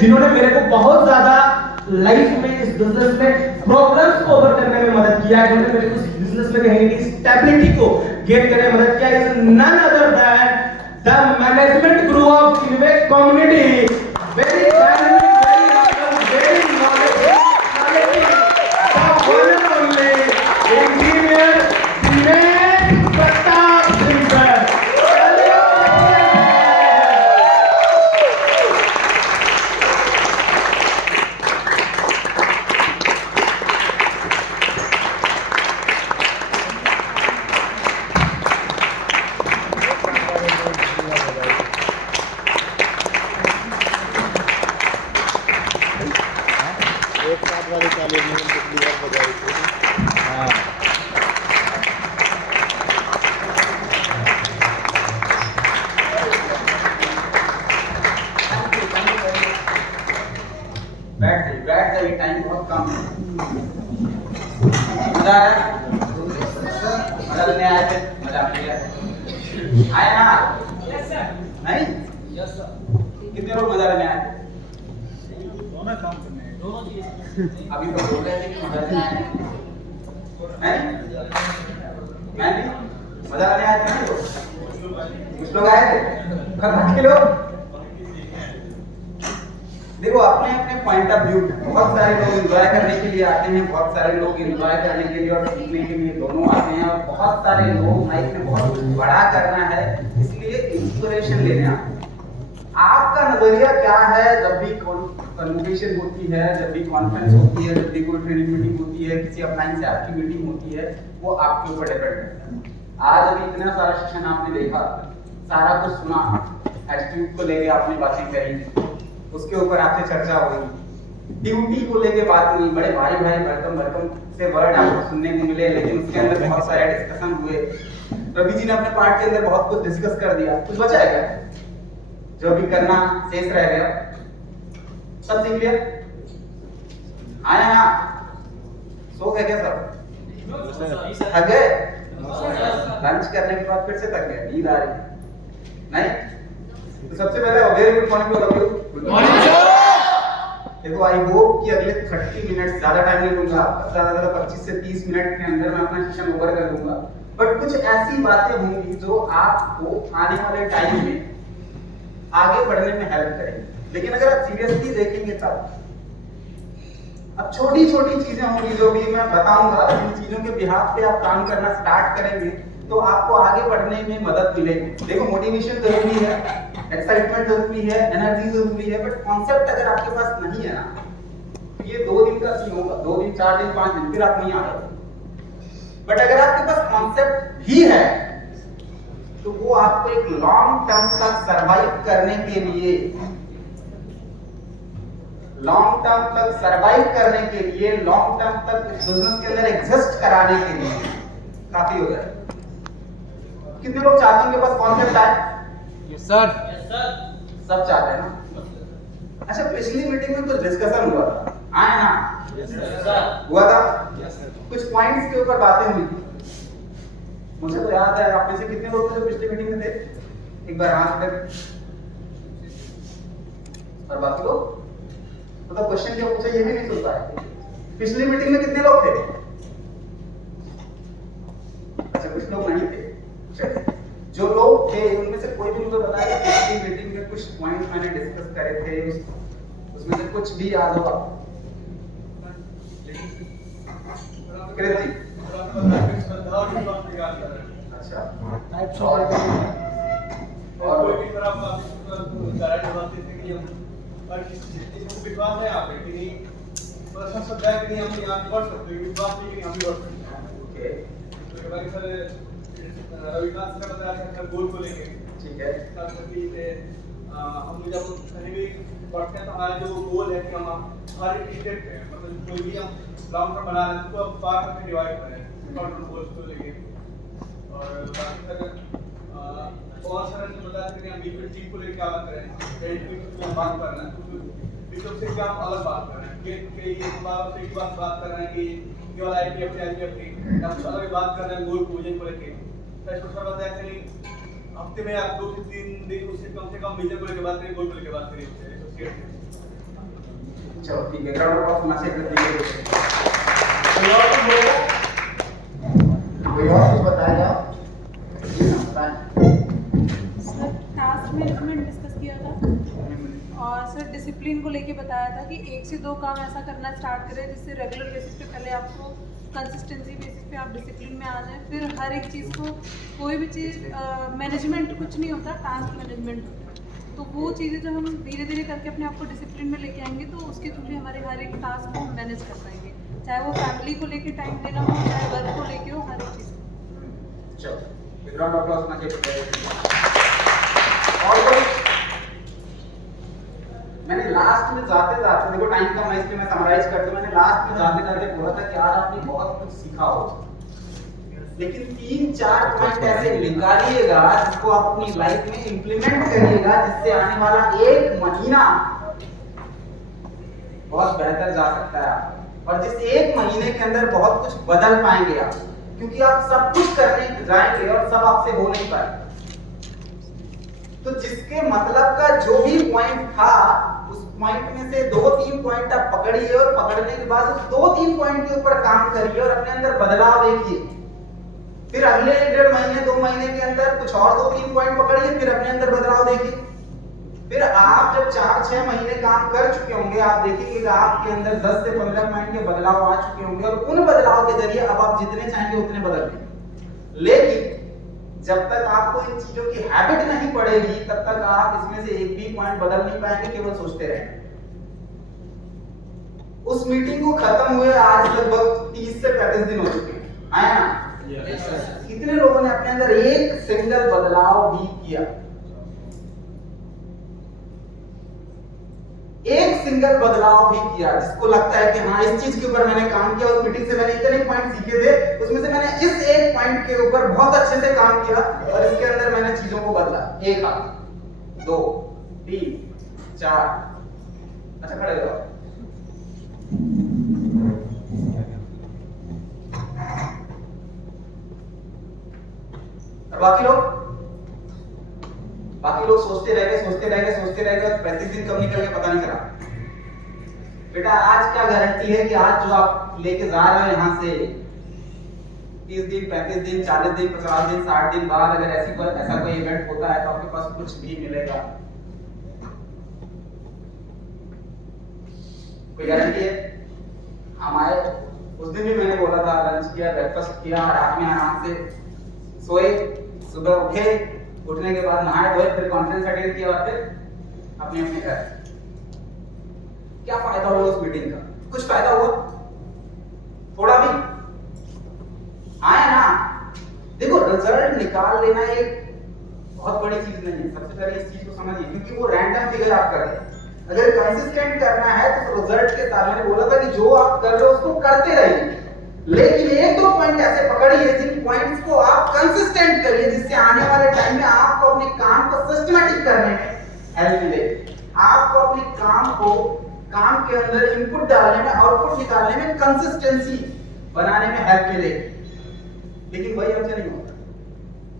जिन्होंने मेरे को बहुत ज्यादा लाइफ में इस बिजनेस में प्रॉब्लम्स को ओवर करने में मदद किया है, जिन्होंने मेरे को इस बिजनेस में कहीं की स्टेबिलिटी को गेन करने में मदद किया is none other than the management group of Invek community. Very very very knowledgeable only engineer Dinesh Pratap Singh sir. एक साथ वाली ताली में पिछली बार बजाई थी। हाँ बैठ जाइए, टाइम बहुत कम है। मजा आ रहा है? मजा लेने आए थे? मजा आपके आए ना? नहीं? कितने लोग मजा लेने आए थे? दोनों काम करने हैं, दोनों चीज। अभी तो बोल रहे थे कि मजा लेने आए थे। नहीं? मैं भी मजा लेने आए थे। कुछ लोग आए थे, बाकी लोग देखो अपने अपने पॉइंट ऑफ व्यू। बहुत सारे लोग एंजॉय करने के लिए आते हैं, बहुत सारे लोग एंजॉय करने के लिए और सीखने के लिए दोनों आते हैं, और बहुत सारे लोग लाइफ में बहुत बड़ा करना है इसलिए इंस्पिरेशन लेने आते हैं। आपका नजरिया क्या है जब भी कन्वोकेशन होती है, जब भी कॉन्फ्रेंस होती है, जब भी कोई ट्रेनिंग मीटिंग होती है, किसी अपलाइन से आपकी मीटिंग होती है, वो आपके ऊपर डिपेंड करता है। आज अभी इतना सारा सेशन आपने देखा, सारा कुछ सुना, एटीट्यूड को लेके आपने बातें करी, उसके ऊपर आपसे चर्चा हुई, ड्यूटी को लेके बात हुई, बड़े भारी भारी भरकम से वर्ड आपको सुनने को मिले, लेकिन उसके अंदर बहुत सारे डिस्कशन हुए। रवि जी ने अपने पार्ट के अंदर बहुत कुछ डिस्कस कर दिया। कुछ बचा है क्या? जो भी करना शेष रह गया सब सीख लिया? आया ना? सो गए क्या सब? थक गए? लंच करने के बाद फिर से थक गए, नींद आ रही नहीं? तो सबसे पहले very good morning to all of you. Good morning sir. देखो आई होप कि अगले 30 मिनट, ज्यादा टाइम नहीं लूंगा, ज्यादा 25 से 30 मिनट के अंदर मैं अपना सेशन ओवर कर दूंगा। बट कुछ ऐसी बातें होंगी जो आपको आने वाले टाइम में आगे बढ़ने में हेल्प करेंगे। लेकिन अगर आप सीरियसली देखेंगे तब अब छोटी छोटी चीजें होंगी जो भी मैं बताऊंगा, इन चीजों के बिहाफ पे आप काम करना स्टार्ट करेंगे तो आपको आगे बढ़ने में मदद मिलेगी। देखो मोटिवेशन जरूरी है, एक्साइटमेंट जरूरी है, एनर्जी जरूरी है, बट कॉन्सेप्ट अगर आपके पास नहीं है ना, तो ये 2 दिन का सीन होगा, 2 दिन 4 दिन 5 दिन फिर आप नहीं आए। बट अगर आपके पास कॉन्सेप्ट भी है तो वो आपको एक लॉन्ग टर्म तक सरवाइव करने के लिए, लॉन्ग टर्म तक सरवाइव करने के लिए, लॉन्ग टर्म तक बिजनेस के अंदर एग्जिस्ट कराने के लिए काफी हो जाए। कितने लोग चाहते हैं कि बस कॉन्सेप्ट आए? Yes sir. सब चाहते हैं ना? अच्छा, पिछली मीटिंग में कुछ डिस्कशन हुआ था, आए ना? Yes sir. हुआ था? Yes sir. कुछ पॉइंट्स के ऊपर बातें हुई थी। मुझे तो याद है, आप में से कितने लोग थे जो पिछली मीटिंग में थे? एक बार हाथ उठाओ। और बाकी लोग मतलब क्वेश्चन जो पूछे ये भी नहीं सुन पाए। पिछली मीटिंग में कितने लोग थे? अच्छा, कुछ लोग नहीं थे। जो लोग थे उनमें से कोई भी मुझे बताया कि पिछली मीटिंग में कुछ पॉइंट्स मैंने डिस्कस करे थे, उसमें से कुछ भी याद हो आपको? कृति? अच्छा, और कोई भी तरह का डायरेक्ट बताते थे कि हम पर किसी विश्वास है आप कि नहीं, पर सब सब कि नहीं हम यहाँ कर सकते हैं, विश्वास नहीं कि हम भी कर सकते हैं। ओके, तो बाकी सर रविकांत सर बताया सर गोल को लेके, ठीक है। सर कि हम जब कहीं भी पढ़ते हैं तो हमारा जो गोल है कि हम हर टिकट पे मतलब कोई भी हम लॉन्ग टर्म बना रहे हैं तो पार्ट में डिवाइड करें शॉर्ट टर्म गोल्स को लेके। और बाकी सर और सर ने बताया कि हम बीच टीम को लेके क्या बात करें, क्रेडिट में हम बात कर रहे हैं तो बीच से क्या हम अलग बात कर रहे हैं कि ये बात से एक बात कर रहे हैं कि केवल आईपीएफ हम अलग बात कर रहे हैं गोल विजन को लेके। सर बताया कि हफ्ते में आप 2 से 3 दिन उससे कम विजन को लेके बात करिए, गोल को लेके बात करिए। चलो ठीक है, ग्राउंड ऑफ होना चाहिए कोई और कुछ बोलेगा? कोई और कुछ बताएगा? सर टास्क मैनेजमेंट डिस्कस किया था और सर डिसिप्लिन को लेके बताया था कि 1 से 2 काम ऐसा करना स्टार्ट करें जिससे रेगुलर बेसिस पे पहले आपको कंसिस्टेंसी बेसिस पे आप डिसिप्लिन में आ जाएं, फिर हर एक चीज़ को कोई भी चीज़ मैनेजमेंट कुछ नहीं होता, टास्क मैनेजमेंट होता है। तो वो चीज़ें जब हम धीरे धीरे करके अपने आप को डिसिप्लिन में लेके आएंगे तो उसके थ्रू हमारे हर एक टास्क को हम मैनेज कर पाएंगे, चाहे वो फैमिली को लेके टाइम देना हो, चाहे वर्क को लेके हो, हर एक चीज़ को। चलो ग्राउंड ऑफ अप्लॉज होना चाहिए। और कोई? मैंने लास्ट में जाते जाते, देखो टाइम कम है इसलिए मैं समराइज कर दूं, मैंने लास्ट में जाते जाते बोला था कि यार आपने बहुत कुछ सीखा हो, लेकिन 3-4 पॉइंट ऐसे निकालिएगा जिसको आप अपनी लाइफ में इंप्लीमेंट करिएगा, जिससे आने वाला 1 महीना बहुत बेहतर जा सकता है आपका, और जिस 1 महीने के अंदर बहुत कुछ बदल पाएंगे आप, क्योंकि आप सब कुछ करने जाएंगे और सब आपसे हो नहीं पाएगा। तो जिसके मतलब का जो भी पॉइंट था उस पॉइंट में से 2-3 पॉइंट आप पकड़िए और पकड़ने के बाद उस 2-3 पॉइंट के ऊपर काम करिए और अपने अंदर बदलाव देखिए। फिर अगले 1.5 महीने 2 महीने के अंदर कुछ और 2-3 पॉइंट पकड़िए, फिर अपने अंदर बदलाव देखिए। फिर आप जब 4-6 महीने काम कर चुके होंगे, आप देखेंगे कि आपके अंदर 10 से 15 पॉइंट के बदलाव आ चुके होंगे और उन बदलाव के जरिए अब आप जितने चाहेंगे उतने बदल लेंगे। लेकिन जब तक आपको इन चीजों की हैबिट नहीं पड़ेगी तब तक आप इसमें से एक भी पॉइंट बदल नहीं पाएंगे, केवल सोचते रहेंगे। उस मीटिंग को खत्म हुए आज लगभग 30 से 35 दिन हो चुके हैं, आया ना? कितने लोगों ने अपने अंदर एक सिंगल बदलाव भी किया? एक सिंगल बदलाव भी किया जिसको लगता है कि हाँ इस चीज के ऊपर मैंने काम किया, उस मीटिंग से मैंने इतने पॉइंट सीखे थे, उसमें से मैंने इस एक पॉइंट के ऊपर बहुत अच्छे से काम किया और इसके अंदर मैंने चीजों को बदला। 1 हाथ 2 3 4, अच्छा खड़े हो जाओ। बाकी लोग सोचते रह गए और 35 दिन कब निकल गए पता नहीं चला। बेटा आज क्या गारंटी है कि आज जो आप लेके जा रहे हो यहाँ से 30 दिन 35 दिन 40 दिन 50 दिन 60 दिन बाद अगर ऐसा कोई इवेंट होता है तो आपके पास कुछ भी मिलेगा? कोई गारंटी है? हम आए उस दिन भी मैंने बोला था, लंच किया, ब्रेकफास्ट किया, रात में आराम से सोए, सुबह उठे, उठने के बाद नहाए धोए, फिर कॉन्फ्रेंस अटेंड किया और फिर अपने अपने घर। क्या फायदा हुआ उस मीटिंग का? कुछ फायदा हुआ? थोड़ा भी आया ना? देखो रिजल्ट निकाल लेना एक बहुत बड़ी चीज नहीं है, सबसे पहले इस चीज को समझिए, क्योंकि वो रैंडम फिगर आप कर रहे हैं। अगर कंसिस्टेंट करना है तो रिजल्ट के साथ मैंने बोला था कि जो आप कर रहे हो उसको करते रहिए, लेकिन 1-2 पॉइंट ऐसे पकड़िए जिन पॉइंट्स को आप कंसिस्टेंट करिए, जिससे आने वाले टाइम में आपको अपने काम को सिस्टमैटिक करने में हेल्प मिले, आपको अपने काम को काम के अंदर इनपुट डालने में, आउटपुट निकालने में कंसिस्टेंसी बनाने में हेल्प मिले। लेकिन वही हमसे नहीं होगा।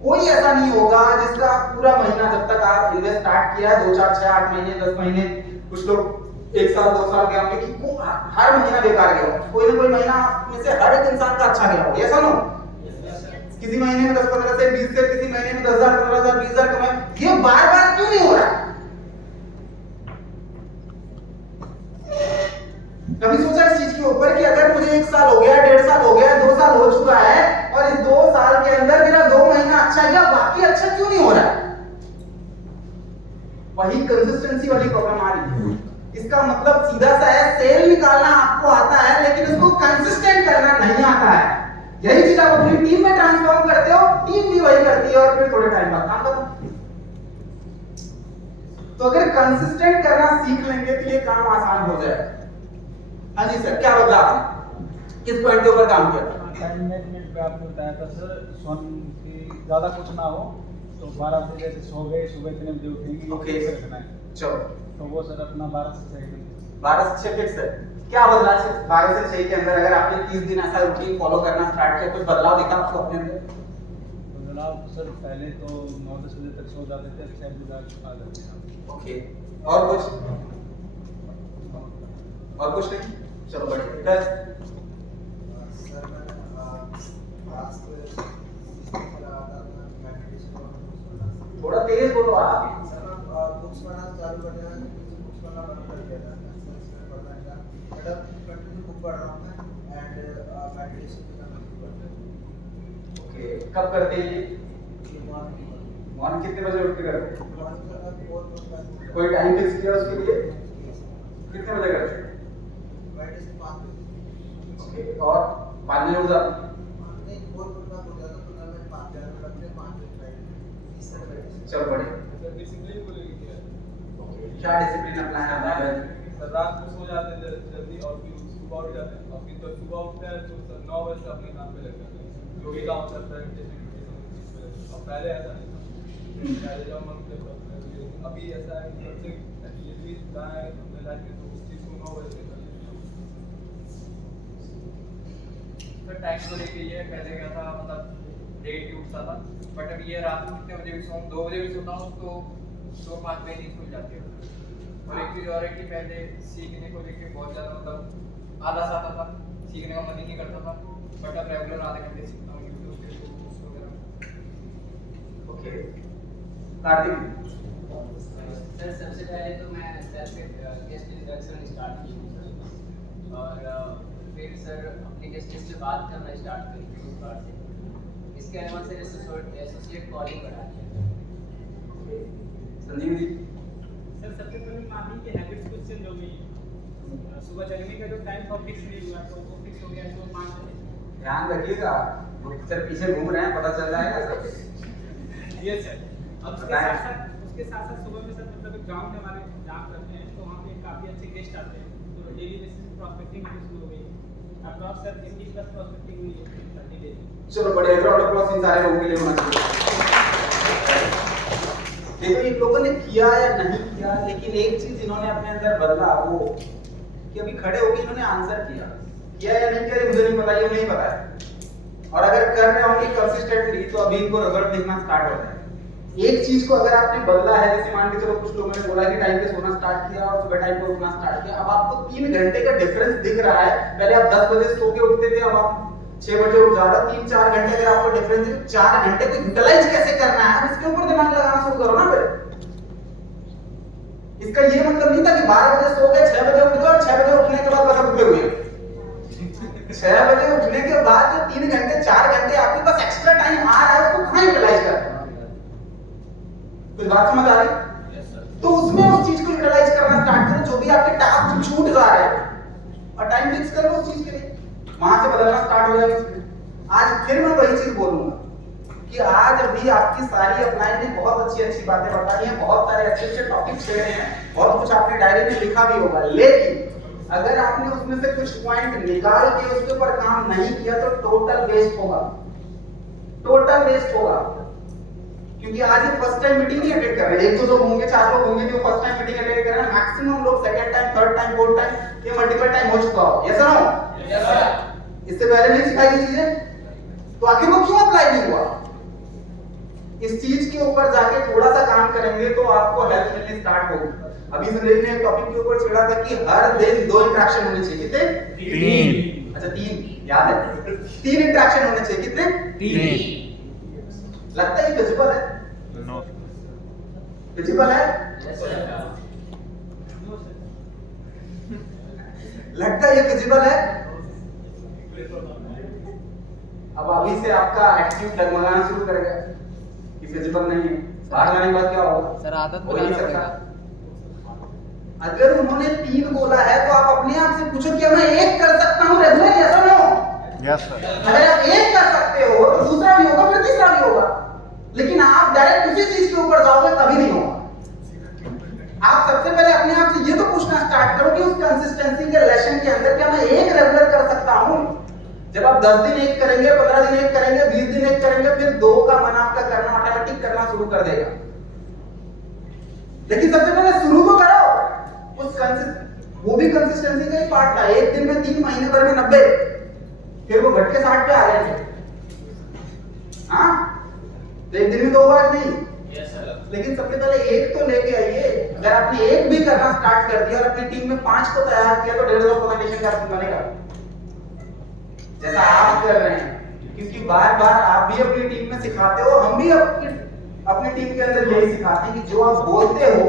कोई ऐसा नहीं होगा जिसका पूरा महीना जब तक आप इन्वेस्ट स्टार्ट किया 2 4 6 8 महीने 10 महीने, कुछ लोग 1 साल 2 साल गया, लेकिन हर महीना बेकार गया हो। कोई ना कोई महीना में से हर एक इंसान का अच्छा गया हो, ऐसा ना? किसी महीने में 10-15 से 20 से, किसी महीने में 10,000 15,000 20,000 कमाए। ये बार-बार क्यों नहीं हो रहा? कभी सोचा इस चीज के ऊपर कि अगर मुझे 1 साल हो गया, 1.5 साल हो गया, 2 साल हो चुका है और इस 2 साल के अंदर मेरा 2 महीना अच्छा गया, बाकी अच्छा क्यों नहीं हो रहा? वही कंसिस्टेंसी वाली प्रॉब्लम आ रही है। इसका मतलब सीधा सा है, सेल निकालना आपको आता है लेकिन उसको कंसिस्टेंट करना नहीं आता है। यही चीज आप अपनी टीम में ट्रांसफॉर्म करते हो, टीम भी वही करती है और फिर थोड़े टाइम बाद काम खत्म। तो अगर कंसिस्टेंट करना सीख लेंगे तो ये काम आसान हो जाएगा। हाँ जी सर, क्या बदला आपने? किस पॉइंट के ऊपर काम किया? टाइम मैनेजमेंट पे आपने बताया था सर, सोने की ज्यादा कुछ ना हो तो 12 बजे जैसे सो गए, सुबह इतने बजे उठेंगे, ओके रखना है। चलो तो वो सर अपना 12 से 6 12 से 6 फिक्स है। क्या बदला 12 से 6 के अंदर? अगर आपने 30 दिन ऐसा रूटीन फॉलो करना स्टार्ट किया, कुछ बदलाव दिखा आपको अपने अंदर? बदलाव तो सर पहले तो 9-10 बजे तक सो जाते थे, 6 बजे आ जाते थे। ओके, और कुछ? और कुछ नहीं? चलो बढ़िया। थोड़ा तेज बोलो आप। बुक्स पढ़ना चालू कर दिया, बुक्स पढ़ना बंद कर दिया था, पढ़ना था, बट अब कंटिन्यू बुक पढ़ रहा हूँ मैं एंड मेडिटेशन भी करना शुरू कर दिया। ओके, कब करते हैं ये? मॉर्निंग कितने बजे उठ के करते हैं? कोई टाइम फिक्स किया उसके लिए? कितने बजे करते हैं? मेडिटेशन 5 बजे। ओके, और 5 बजे उठ जाते हैं? नहीं, बहुत बुरा हो जाता तो मैं 5 बजे लगते 5 बजे मेडिटेशन, इस तरह मेडिटेशन। चलो बढ़िया। डिसिप्लिन को लेके क्या है? क्या डिसिप्लिन अपनाना है? सर रात को सो जाते हैं जल्दी और फिर सुबह उठ जाते हैं और फिर जब सुबह उठते हैं तो सर 9 बजे से अपने काम पे लग जाते हैं, जो भी काम होता है प्रेजेंटेशन और पहले ऐसा नहीं था। पहले जब मन करता था, अभी ऐसा है कि सबसे ये चीज कहाँ है अपने लाइफ में, तो उस चीज को 9 बजे से कर लेते हैं। सर टाइम को लेके ये पहले क्या था, मतलब लेट ही उठता था, बट अब ये रात में कितने बजे भी सोऊं, 2 बजे भी सोता हूँ तो 2-5 बजे नींद खुल जाती है। और एक चीज़ और है कि पहले सीखने को लेके बहुत ज़्यादा मतलब आलस आता था, सीखने का मन ही नहीं करता था, बट अब रेगुलर आधे घंटे सीखता हूँ यूट्यूब पे कोर्स वगैरह। ओके, कार्तिक। सर सबसे पहले तो मैं सेल्फ गेस्ट इंट्रोडक्शन स्टार्ट की सर, और फिर सर अपने गेस्ट से बात करना स्टार्ट करी उस बार से। इसके अलावा सर एसोसिएट कॉलिंग बढ़ा दिया। संजीव जी। सर सबसे पहले मॉर्निंग की हैबिट्स कुछ चेंज हो गई। सुबह चलने का जो टाइम था फिक्स नहीं हुआ, तो वो फिक्स हो गया तो 5 बजे। ध्यान रखिएगा, वो सर पीछे घूम रहे हैं, पता चल जाएगा सर। Yes sir. अब उसके साथ साथ सुबह में सर मतलब ग्राउंड में हमारे जहाँ करते हैं तो वहाँ पे काफ़ी अच्छे गेस्ट आते हैं, तो डेली बेसिस पे प्रॉस्पेक्टिंग शुरू हो गई। अप्रॉक्स सर 80+ प्रॉस्पेक्टिंग हुई है 30 डेज। चलो बढ़िया, ग्राउंड अप्लॉज इन सारे लोगों के लिए होना चाहिए। देखो इन लोगों ने किया या नहीं किया, लेकिन एक चीज इन्होंने अपने अंदर बदला, वो कि अभी खड़े होकर इन्होंने आंसर किया या नहीं किया ये मुझे नहीं पता, ये नहीं पता है। और अगर कर रहे होंगे कंसिस्टेंटली तो अभी इनको रिजल्ट दिखना स्टार्ट हो जाए। एक चीज को अगर आपने बदला है, जैसे मान के चलो कुछ लोगों ने बोला कि टाइम पे सोना स्टार्ट किया और सुबह टाइम पे उठना स्टार्ट किया, अब आपको 3 घंटे का डिफरेंस दिख रहा है। पहले आप 10 बजे सो के उठते थे, अब आप 6 बजे उठ जा रहे हो। 3-4 घंटे अगर आपको डिफरेंस है, 4 घंटे को यूटिलाइज कैसे करना है, इसके ऊपर दिमाग लगाना शुरू करो ना। फिर इसका ये मतलब नहीं था कि 12 बजे सो गए, 6 बजे उठ गए और 6 बजे उठने के बाद बस अब उठे हुए। 6 बजे उठने के बाद जो 3 घंटे 4 घंटे आपके पास एक्स्ट्रा टाइम आ रहा है, उसको कहां यूटिलाइज करना है? कुछ बात समझ आ रही? तो उसमें उस चीज को यूटिलाइज करना स्टार्ट करो, जो भी आपके टास्क छूट जा रहे हैं, और टाइम फिक्स कर लो उस चीज के लिए, वहां से बदलना स्टार्ट हो जाएगा। आज फिर मैं वही चीज बोलूंगा कि आज अभी आपकी सारी अपलाइन ने बहुत अच्छी बातें बताई हैं, बहुत सारे अच्छे टॉपिक छेड़े हैं, बहुत कुछ आपने डायरी में लिखा भी होगा, लेकिन अगर आपने उसमें से कुछ पॉइंट निकाल के उसके ऊपर काम नहीं किया तो टोटल वेस्ट होगा, टोटल वेस्ट होगा। क्योंकि आज ये फर्स्ट टाइम मीटिंग नहीं अटेंड कर रहे हैं, 1 2 लोग होंगे, 4 लोग होंगे जो फर्स्ट टाइम मीटिंग अटेंड कर रहे हैं, मैक्सिमम लोग second time, third time, fourth time, ये मल्टीपल टाइम हो चुका हो। Yes no? Yes sir. इससे पहले नहीं सिखाई गई चीजें, तो आखिर वो क्यों अप्लाई नहीं हुआ? इस चीज के ऊपर जाके थोड़ा सा काम करेंगे तो आपको हेल्प मिलनी स्टार्ट होगी। अभी संदेश ने एक टॉपिक के ऊपर छेड़ा था कि हर दिन 2 इंटरेक्शन होने चाहिए। कितने? 3। अच्छा 3 याद है, 3 इंटरेक्शन होने चाहिए। कितने? 3। लगता है फिजिबल है? नो फिजिबल है? Yes sir. लगता है ये फिजिबल है? अब अभी से आपका एटीट्यूड डगमगाना शुरू करेगा कि फिजिबल नहीं है, बाहर लाने के बाद क्या होगा? सर आदत हो ही नहीं बनाना सकता। पड़ेगा। अगर उन्होंने 3 बोला है तो आप अपने आप से पूछो क्या मैं 1 कर सकता हूं रेगुलर? यस और नो? Yes sir. अगर आप 1 कर सकते हो तो दूसरा भी होगा, फिर तीसरा भी होगा, लेकिन आप डायरेक्ट उसी चीज के ऊपर जाओगे तभी नहीं होगा। आप सबसे पहले अपने आप से ये तो पूछना स्टार्ट करो कि उस कंसिस्टेंसी के लेसन के अंदर क्या मैं 1 रेगुलर कर सकता हूं? जब आप 10 दिन 1 करेंगे, 15 दिन 1 करेंगे, 20 दिन 1 करेंगे, फिर 2 का मन आपका करना ऑटोमेटिक करना शुरू कर देगा। लेकिन सबसे पहले शुरू तो करो उस वो भी कंसिस्टेंसी का ही पार्ट था। 1 दिन में 3 महीने भर में 90, फिर वो घट के 60 पे आ जाएंगे। हाँ तो 1 दिन में तो होगा नहीं। Yes sir. लेकिन सबसे पहले 1 तो लेके आइए। अगर आपने एक भी करना स्टार्ट कर दिया और अपनी टीम में 5 को तैयार किया तो 150 प्रेजेंटेशन का बनेगा, जैसा आप कर रहे हैं। क्योंकि बार बार आप भी अपनी टीम में सिखाते हो, हम भी अपनी टीम के अंदर यही सिखाते हैं कि जो आप बोलते हो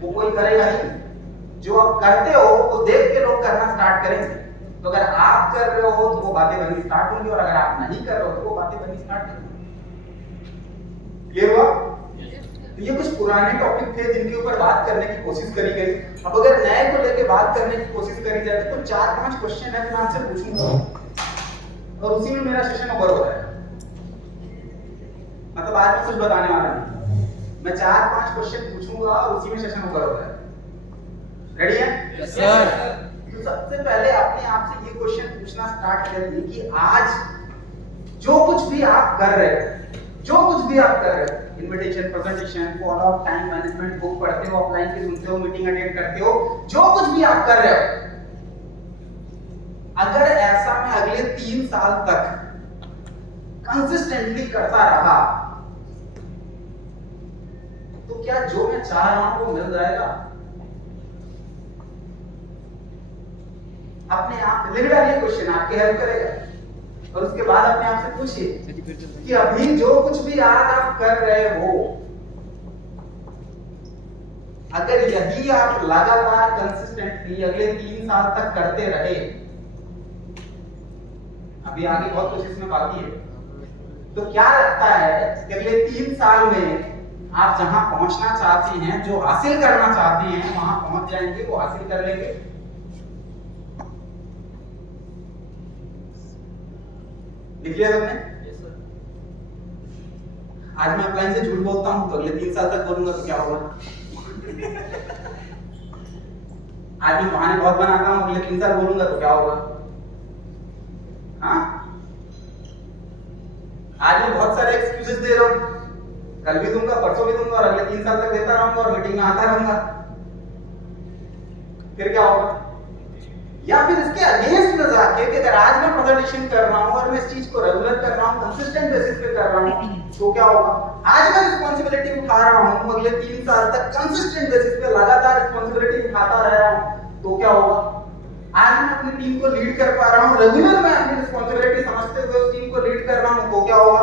वो कोई करेगा नहीं, जो आप करते हो वो देख के लोग करना स्टार्ट करेंगे। तो अगर आप कर रहे हो तो वो बातें बननी स्टार्ट होंगी, और अगर आप नहीं कर रहे हो तो वो बातें बननी स्टार्ट होंगी। क्लियर हुआ? तो ये कुछ पुराने टॉपिक थे जिनके ऊपर बात करने की कोशिश करी गई। अब अगर नए को लेके बात करने की कोशिश करी जाए तो 4-5 क्वेश्चन है, मैं आपसे पूछूंगा और उसी में मेरा सेशन ओवर हो जाएगा। मतलब आज मैं कुछ बताने वाला नहीं, मैं 4-5 क्वेश्चन पूछूंगा और उसी में सेशन ओवर हो जाएगा। रेडी है? Yes sir. तो सबसे पहले अपने आप से ये क्वेश्चन पूछना स्टार्ट करिए कि आज जो कुछ भी आप कर रहे हो, जो कुछ भी आप कर रहे हो, invitation, presentation, follow up, time management, book पढ़ते हो, ऑफलाइन की सुनते हो, मीटिंग अटेंड करते हो, जो कुछ भी आप कर रहे हो, अगर ऐसा मैं अगले 3 साल तक कंसिस्टेंटली करता रहा तो क्या जो मैं चाह रहा हूं वो मिल जाएगा? अपने आप लिख डालिए क्वेश्चन, आपकी हेल्प करेगा। और उसके बाद अपने आप से पूछिए कि अभी जो कुछ भी आज आप कर रहे हो, अगर यही आप लगातार कंसिस्टेंटली अगले 3 साल तक करते रहे, अभी आगे बहुत कुछ इसमें बाकी है, तो क्या लगता है कि अगले 3 साल में आप जहां पहुंचना चाहते हैं, जो हासिल करना चाहते हैं, वहां पहुंच जाएंगे, वो हासिल कर लेंगे? लिख लिया तुमने? आज मैं अपलाइन से झूठ बोलता हूं तो अगले 3 साल तक बोलूंगा तो क्या होगा? आज मैं बहाने बहुत बनाता हूं, अगले 3 साल बोलूंगा तो क्या होगा? हाँ? आज मैं बहुत सारे एक्सक्यूजेस दे रहा हूं, कल भी दूंगा, परसों भी दूंगा और अगले 3 साल तक देता रहूंगा और मीटिंग में आता रहूंगा, फिर क्या होगा? या फिर इसके अगेंस्ट में जाके कि अगर आज मैं प्रेजेंटेशन कर रहा हूं और मैं इस चीज को रेगुलर कर रहा हूं, कंसिस्टेंट बेसिस पे कर रहा हूं, तो क्या होगा? आज मैं रिस्पांसिबिलिटी उठा रहा हूं, अगले 3 साल तक कंसिस्टेंट बेसिस पे लगातार रिस्पांसिबिलिटी उठाता रह रहा हूं, तो क्या होगा? आज मैं अपनी टीम को लीड कर पा रहा हूं, रेगुलर मैं अपनी रिस्पांसिबिलिटी समझते हुए उस टीम को लीड कर रहा हूं, तो क्या होगा?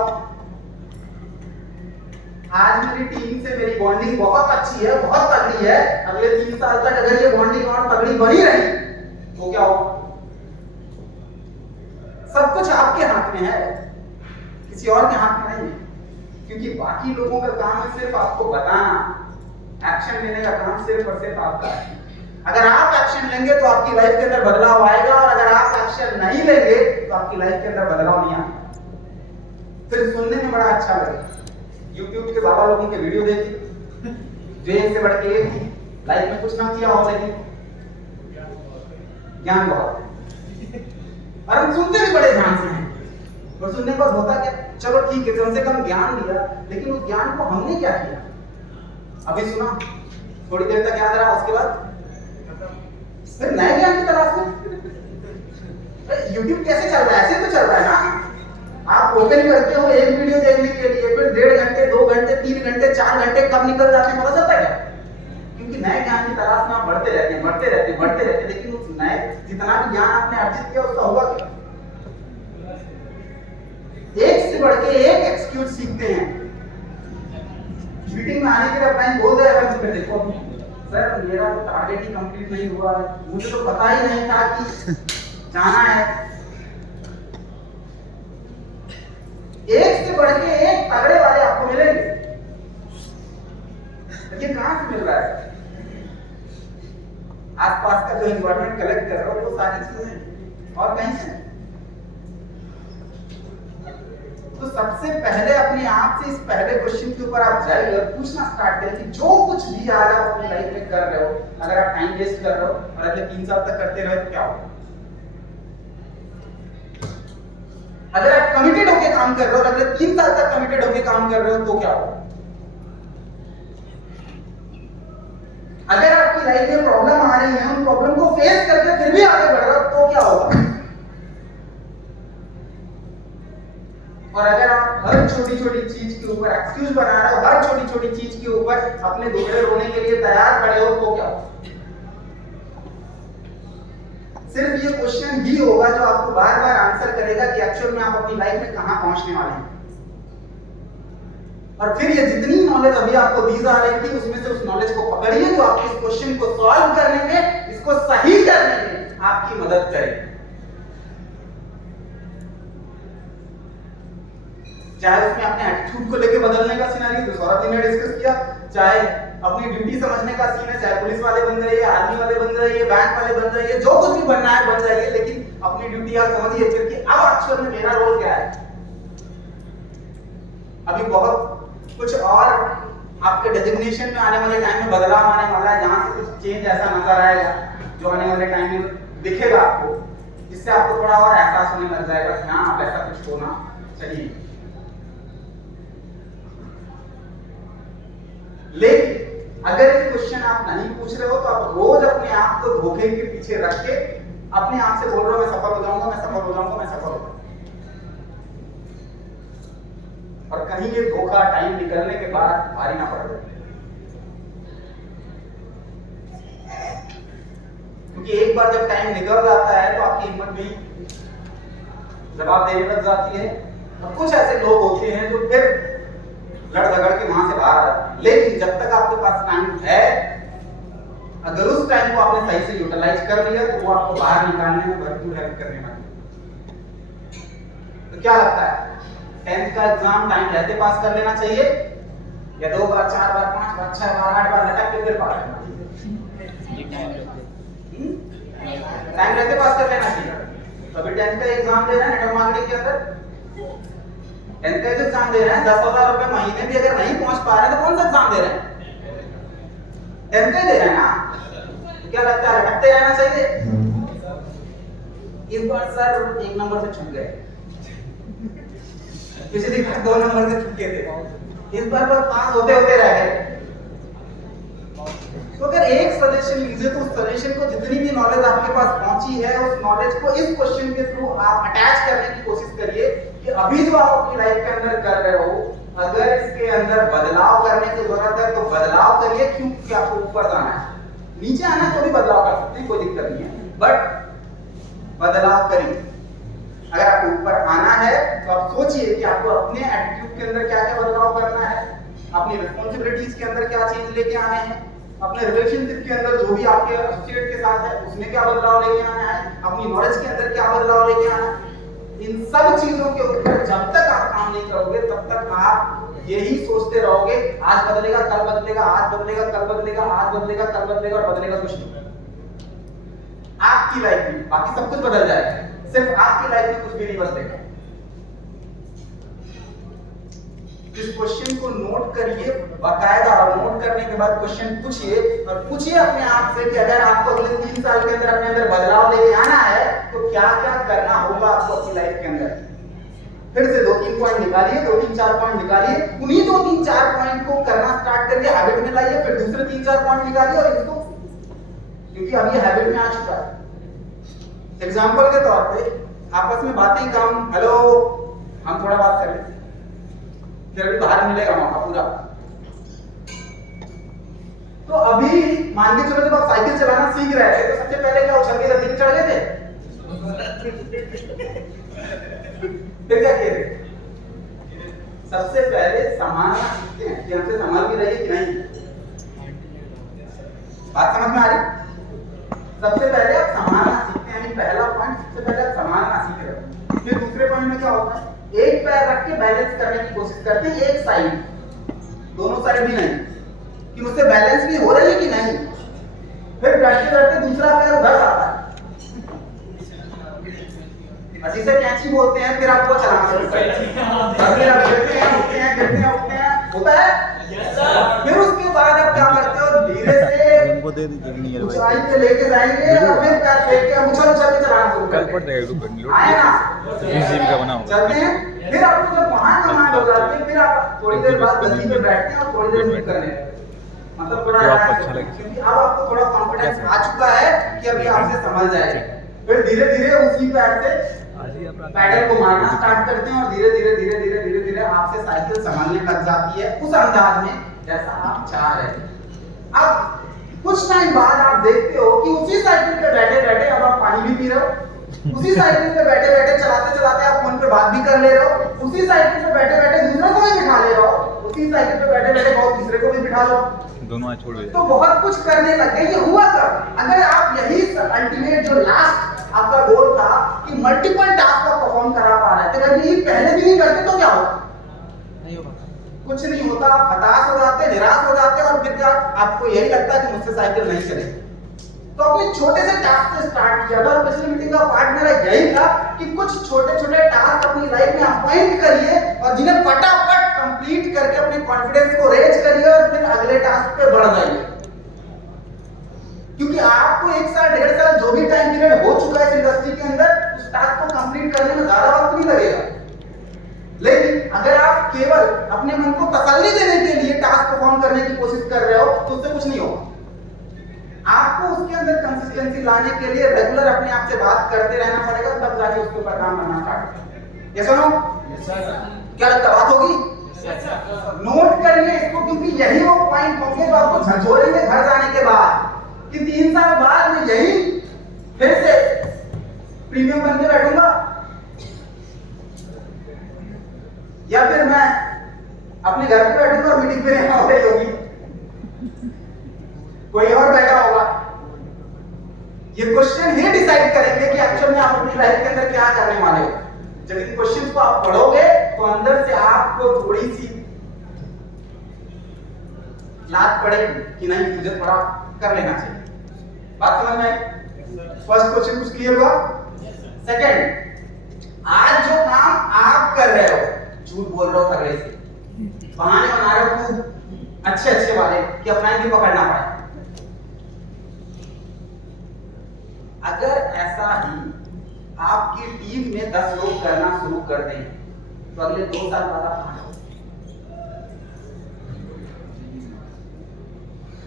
आज मेरी टीम से मेरी बॉन्डिंग बहुत अच्छी है, बहुत तगड़ी है, अगले 3 साल तक अगर ये बॉन्डिंग और तगड़ी बनी रही तो क्या होगा? सब कुछ आपके हाथ में है, किसी और के हाथ में नहीं है, क्योंकि बाकी लोगों का काम है सिर्फ आपको बताना, एक्शन लेने का काम सिर्फ और सिर्फ आपका है। अगर आप एक्शन लेंगे तो आपकी लाइफ के अंदर बदलाव आएगा, और अगर आप एक्शन नहीं लेंगे तो आपकी लाइफ के अंदर बदलाव नहीं आएगा। फिर सुनने में बड़ा अच्छा लगेगा, YouTube के बाबा लोगों के वीडियो देखिए, जो एक से बढ़ के एक, लाइफ में कुछ ना किया हो लेकिन ज्ञान बहुत है, और हम सुनते भी बड़े ध्यान से हैं, और सुनने के बाद होता क्या, चलो ठीक है कम से कम ज्ञान लिया, लेकिन उस ज्ञान को हमने क्या किया? अभी सुना, थोड़ी देर तक याद रहा, उसके बाद फिर नए ज्ञान की तलाश में। YouTube कैसे चल रहा है? ऐसे तो चल रहा है ना, आप ओपन करते हो एक वीडियो देखने के लिए, फिर 1.5 घंटे, 2 घंटे, 3 घंटे, 4 घंटे कब निकल जाते हैं पता चलता है क्या? क्योंकि नए ज्ञान की तलाश में आप बढ़ते रहते हैं, बढ़ते रहते हैं, बढ़ते रहते हैं, लेकिन उस नए जितना भी ज्ञान आपने अर्जित किया उसका होगा क्या? एक से बढ़ के एक एक्सक्यूज सीखते हैं। मीटिंग में आने के लिए अपना बोल दे, अगर मुझे देखो सर मेरा तो टारगेट ही कंप्लीट नहीं हुआ है, मुझे तो पता ही नहीं था कि जाना है। एक से बढ़ के एक तगड़े वाले आपको मिलेंगे, ये कहां से मिल रहा है? आसपास का जो एनवायरनमेंट कलेक्ट कर रहा हो वो सारी चीजें और कहीं से। तो सबसे पहले अपने आप से इस पहले क्वेश्चन के ऊपर आप जाइए और पूछना स्टार्ट करें कि जो कुछ भी आज आप अपनी लाइफ में कर रहे हो, अगर आप टाइम वेस्ट कर रहे हो और अगले 3 साल तक करते रहे तो क्या होगा? अगर आप कमिटेड होकर काम कर रहे हो और अगले 3 साल तक कमिटेड होकर काम कर रहे हो तो क्या होगा? अगर आपकी लाइफ में प्रॉब्लम आ रही है, उन प्रॉब्लम को फेस करके फिर भी आगे बढ़ रहे हो तो क्या होगा? और अगर आप हर छोटी छोटी चीज के ऊपर एक्सक्यूज बना रहे हो, हर छोटी छोटी चीज के ऊपर अपने दुखड़े रोने के लिए तैयार खड़े हो, तो क्या हो? सिर्फ ये क्वेश्चन ही होगा जो आपको बार बार आंसर करेगा कि एक्चुअल में आप अपनी लाइफ में कहां पहुंचने वाले हैं। और फिर ये जितनी नॉलेज अभी आपको दी जा रही थी उसमें से उस नॉलेज को पकड़िए जो आपके इस क्वेश्चन को सॉल्व करने में, इसको सही करने में आपकी मदद करे। चाहे उसमें अपने एटीट्यूड को लेकर बदलने का सिनेरियो जो सौरभ जी ने डिस्कस किया, चाहे अपनी ड्यूटी समझने का सीन है, चाहे पुलिस वाले बन जाइए, आर्मी वाले बन जाइए, बैंक वाले बन जाइए, जो कुछ भी बनना है बन जाइए, लेकिन अपनी ड्यूटी आप समझिए फिर कि अब एक्चुअल में मेरा रोल क्या है। अभी बहुत कुछ और आपके डेजिग्नेशन में आने वाले टाइम में बदलाव आने वाला है, जहां से कुछ चेंज ऐसा नजर आएगा जो आने वाले टाइम में दिखेगा आपको, जिससे आपको थोड़ा और एहसास होने लग जाएगा कि हाँ अब ऐसा कुछ होना चाहिए। लेकिन अगर ये क्वेश्चन आप नहीं पूछ रहे हो तो आप रोज अपने आप को धोखे के पीछे रख के अपने आप से बोल रहे हो मैं सफल हो जाऊंगा, मैं सफल हो जाऊंगा, मैं सफल हो जाऊंगा, और कहीं ये धोखा टाइम निकलने के बाद भारी ना पड़ जाए। क्योंकि एक बार जब टाइम निकल जाता है तो आपकी हिम्मत भी जवाब देने लग जाती है। और कुछ ऐसे लोग होते हैं जो फिर लड़ झगड़ के वहां से बाहर आ जाते हैं। लेकिन जब तक आपके पास टाइम है, अगर उस टाइम को आपने सही से यूटिलाइज कर लिया तो वो आपको बाहर निकालने में भरपूर हेल्प करने वाली। तो क्या लगता है 10th का एग्जाम टाइम रहते पास कर लेना चाहिए या 2 बार 4 बार 5 बार 6 बार 8 बार लटक के फिर पास करना चाहिए? टाइम रहते पास कर लेना चाहिए। तो अभी 10th का एग्जाम दे रहे हैं नेटवर्क मार्केटिंग के अंदर, 10th का एग्जाम दे रहे हैं, 10,000 रुपए महीने भी अगर नहीं पहुंच पा रहे हैं तो कौन सा एग्जाम दे रहे हैं? 10th का दे रहे हैं ना। तो क्या लगता है लटकते रहना चाहिए? इस बार सर 1 नंबर से छूट गए, पिछली बार 2 नंबर से चुके थे, इस बार बस पास होते होते रह गए। तो अगर एक सजेशन लीजिए तो उस सजेशन को जितनी भी नॉलेज आपके पास पहुंची है उस नॉलेज को इस क्वेश्चन के थ्रू आप अटैच करने की कोशिश करिए कि अभी जो आप अपनी लाइफ के अंदर कर रहे हो, अगर इसके अंदर बदलाव करने की जरूरत है तो बदलाव करिए। क्योंकि आपको ऊपर जाना है, नीचे आना है तो भी बदलाव कर सकते हैं, कोई दिक्कत नहीं है, बट बदलाव करिए। अगर आपको ऊपर आना है तो आप सोचिए कि आपको अपने एटीट्यूड के अंदर क्या क्या बदलाव करना है, अपनी रिस्पॉन्सिबिलिटीज के अंदर क्या चेंज लेके आने हैं, अपने रिलेशनशिप के अंदर जो भी आपके एसोसिएट के साथ है उसमें क्या बदलाव लेके आना है, अपनी नॉलेज के अंदर क्या बदलाव लेके आना है। इन सब चीजों के ऊपर जब तक आप काम नहीं करोगे तब तक आप यही सोचते रहोगे आज बदलेगा, कल बदलेगा, आज बदलेगा, कल बदलेगा, आज बदलेगा, कल बदलेगा और बदलेगा कुछ नहीं। आपकी लाइफ में बाकी सब कुछ बदल जाएगा, सिर्फ आपकी लाइफ में कुछ भी नहीं बदलेगा। इस क्वेश्चन को नोट करिए बाकायदा, और नोट करने के बाद क्वेश्चन पूछिए और पूछिए अपने आप से कि अगर आपको अगले 3 साल के अंदर अपने अंदर बदलाव लेके आना है तो क्या क्या करना होगा आपको अपनी लाइफ के अंदर। फिर से 2-3 पॉइंट निकालिए, 2-3-4 पॉइंट निकालिए, उन्हीं 2-3-4 पॉइंट को करना स्टार्ट करिए, हैबिट में लाइए, फिर दूसरे 3-4 पॉइंट निकालिए और इसको, क्योंकि अब ये हैबिट में आ चुका है। एग्जाम्पल के तौर पे आपस में बातें कम, हेलो हम थोड़ा बात करें, फिर अभी बाहर मिलेगा मौका पूरा। तो अभी मान के चलो जब आप साइकिल चलाना सीख रहे थे तो सबसे पहले क्या उछल के रस्सी पे चढ़ गए थे? फिर क्या किए थे? सबसे पहले संभालना सीखते हैं कि हमसे संभाल भी रही है कि नहीं। बात समझ में आ रही? सबसे पहले आप संभालना सीखते हैं, पहला पॉइंट सबसे पहले आप संभालना सीख रहे हो। फिर दूसरे पॉइंट में क्या होता है, एक पैर रख के बैलेंस करने की कोशिश करते हैं, एक साइड, दोनों साइड भी नहीं, कि मुझसे बैलेंस भी हो रही है कि नहीं। फिर बैठते बैठते दूसरा पैर उधर आता है, जिसे कैंची बोलते हैं, फिर आपको चलाना शुरू करते हैं, फिर आप गिरते हैं, उठते हैं, गिरते हैं, उठते हैं, होता है। फिर उसके बाद आप क्या करते हो, धीरे से ऊंचाई पे लेके जाएंगे और फिर पैर फेंक के उछल उछल के चलाना शुरू करते हैं। आए ना, चलते हैं। फिर आपको जब वहां कमांड हो जाती है, फिर आप थोड़ी देर बाद गद्दी पे बैठते हैं और थोड़ी देर मूव करने लगते हैं। मतलब थोड़ा क्योंकि अब आपको थोड़ा कॉन्फिडेंस आ चुका है कि अभी आपसे संभल जाएगा। फिर धीरे धीरे उसी पैर से पैडल को मारना स्टार्ट करते हैं और धीरे धीरे धीरे धीरे धीरे धीरे आपसे साइकिल संभालने लग जाती है उस अंदाज में जैसा आप चाह रहे हैं। अब कुछ टाइम बाद आप देखते हो कि उसी साइकिल पे बैठे बैठे अब आप पानी भी पी रहे हो, उसी साइकिल पे बैठे बैठे चलाते चलाते आप फोन पे बात भी कर ले रहे हो, उसी साइकिल पे बैठे बैठे दूसरे को भी बिठा ले रहे हो, उसी साइकिल पे बैठे बैठे बहुत तीसरे को भी बिठा लो, दोनों छोड़ दे। तो बहुत कुछ करने लग गए। ये हुआ कब? अगर आप यही अल्टीमेट जो लास्ट आपका गोल था कि मल्टीपल टास्क का परफॉर्म करा पा रहे थे, अगर यही पहले भी नहीं करते तो क्या होगा? नहीं होगा, कुछ नहीं होता, आप हताश हो जाते, निराश हो जाते और फिर क्या आपको यही लगता है कि मुझसे साइकिल नहीं चलेगी। तो अपने छोटे से टास्क से स्टार्ट किया था और पिछली मीटिंग का पार्ट मेरा यही था कि कुछ छोटे छोटे टास्क अपनी लाइफ में अपॉइंट करिए और जिन्हें फटाफट कंप्लीट करके अपने कॉन्फिडेंस को रेज करिए और फिर अगले टास्क पे बढ़ जाइए। क्योंकि आपको 1 साल 1.5 साल जो भी टाइम पीरियड हो चुका है इस इंडस्ट्री के अंदर, उस टास्क को कंप्लीट करने में ज्यादा वक्त नहीं लगेगा। लेकिन अगर आप केवल अपने मन को तसल्ली देने के लिए टास्क परफॉर्म करने की कोशिश कर रहे हो तो उससे कुछ नहीं होगा। आपको उसके अंदर कंसिस्टेंसी लाने के लिए रेगुलर अपने आप से बात करते रहना पड़ेगा, तब जाके उसके ऊपर काम करना स्टार्ट करें। ये सुनो, क्या लगता बात होगी? नोट करिए इसको, क्योंकि यही वो पॉइंट होंगे जो आपको झंझोड़ेंगे घर जाने के बाद कि 3 साल बाद में यही फिर से प्रीमियम बन के बैठूंगा या फिर मैं अपने घर पे बैठूंगा और मीटिंग पे नहीं हो रही होगी, कोई और बैठा होगा। ये क्वेश्चन ही डिसाइड करेंगे कि एक्चुअल में आप अपनी लाइफ के अंदर क्या करने वाले हो। जब इन क्वेश्चन को आप पढ़ोगे तो अंदर से आपको थोड़ी सी लात पड़ेगी कि नहीं मुझे थोड़ा कर लेना चाहिए। बात समझ में आई? फर्स्ट क्वेश्चन कुछ क्लियर हुआ? सेकंड, आज जो काम आप कर रहे हो, झूठ बोल रहे हो सगले से, बहाने बना रहे हो खूब अच्छे अच्छे वाले कि अपना भी पकड़ना पाए। अगर ऐसा ही आपकी टीम में 10 लोग करना शुरू कर दें तो अगले 2 साल बाद आप कहां हो?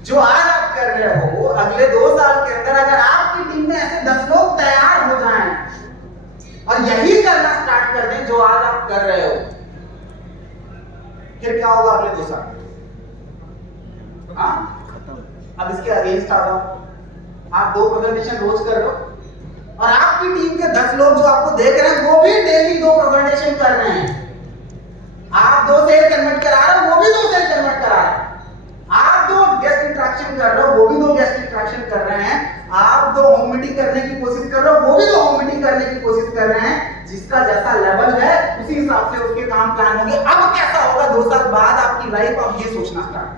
जो आज आप कर रहे हो अगले 2 साल के अंदर अगर आपकी टीम में ऐसे 10 लोग तैयार हो जाएं और यही करना स्टार्ट कर दें जो आज आप कर रहे हो, फिर क्या होगा अगले 2 साल? हाँ, अब इसके अगेंस्ट आ जाओ। आप 2 प्रेजेंटेशन रोज कर रहे हो और आपकी टीम के 10 लोग जो आपको देख रहे हैं वो भी डेली 2 प्रेजेंटेशन कर रहे हैं। आप 2 सेल कन्वर्ट करा रहे हो, वो भी 2 सेल कन्वर्ट करा रहे हैं। आप 2 गेस्ट इंटरेक्शन कर रहे हो, वो भी 2 गेस्ट इंटरेक्शन कर रहे हैं। आप 2 होम मीटिंग करने की कोशिश कर रहे हो, वो भी 2 होम मीटिंग करने की कोशिश कर रहे हैं। जिसका जैसा लेवल है उसी हिसाब से उसके काम प्लान होंगे। अब कैसा होगा 2 साल बाद आपकी लाइफ, आप ये सोचना स्टार्ट,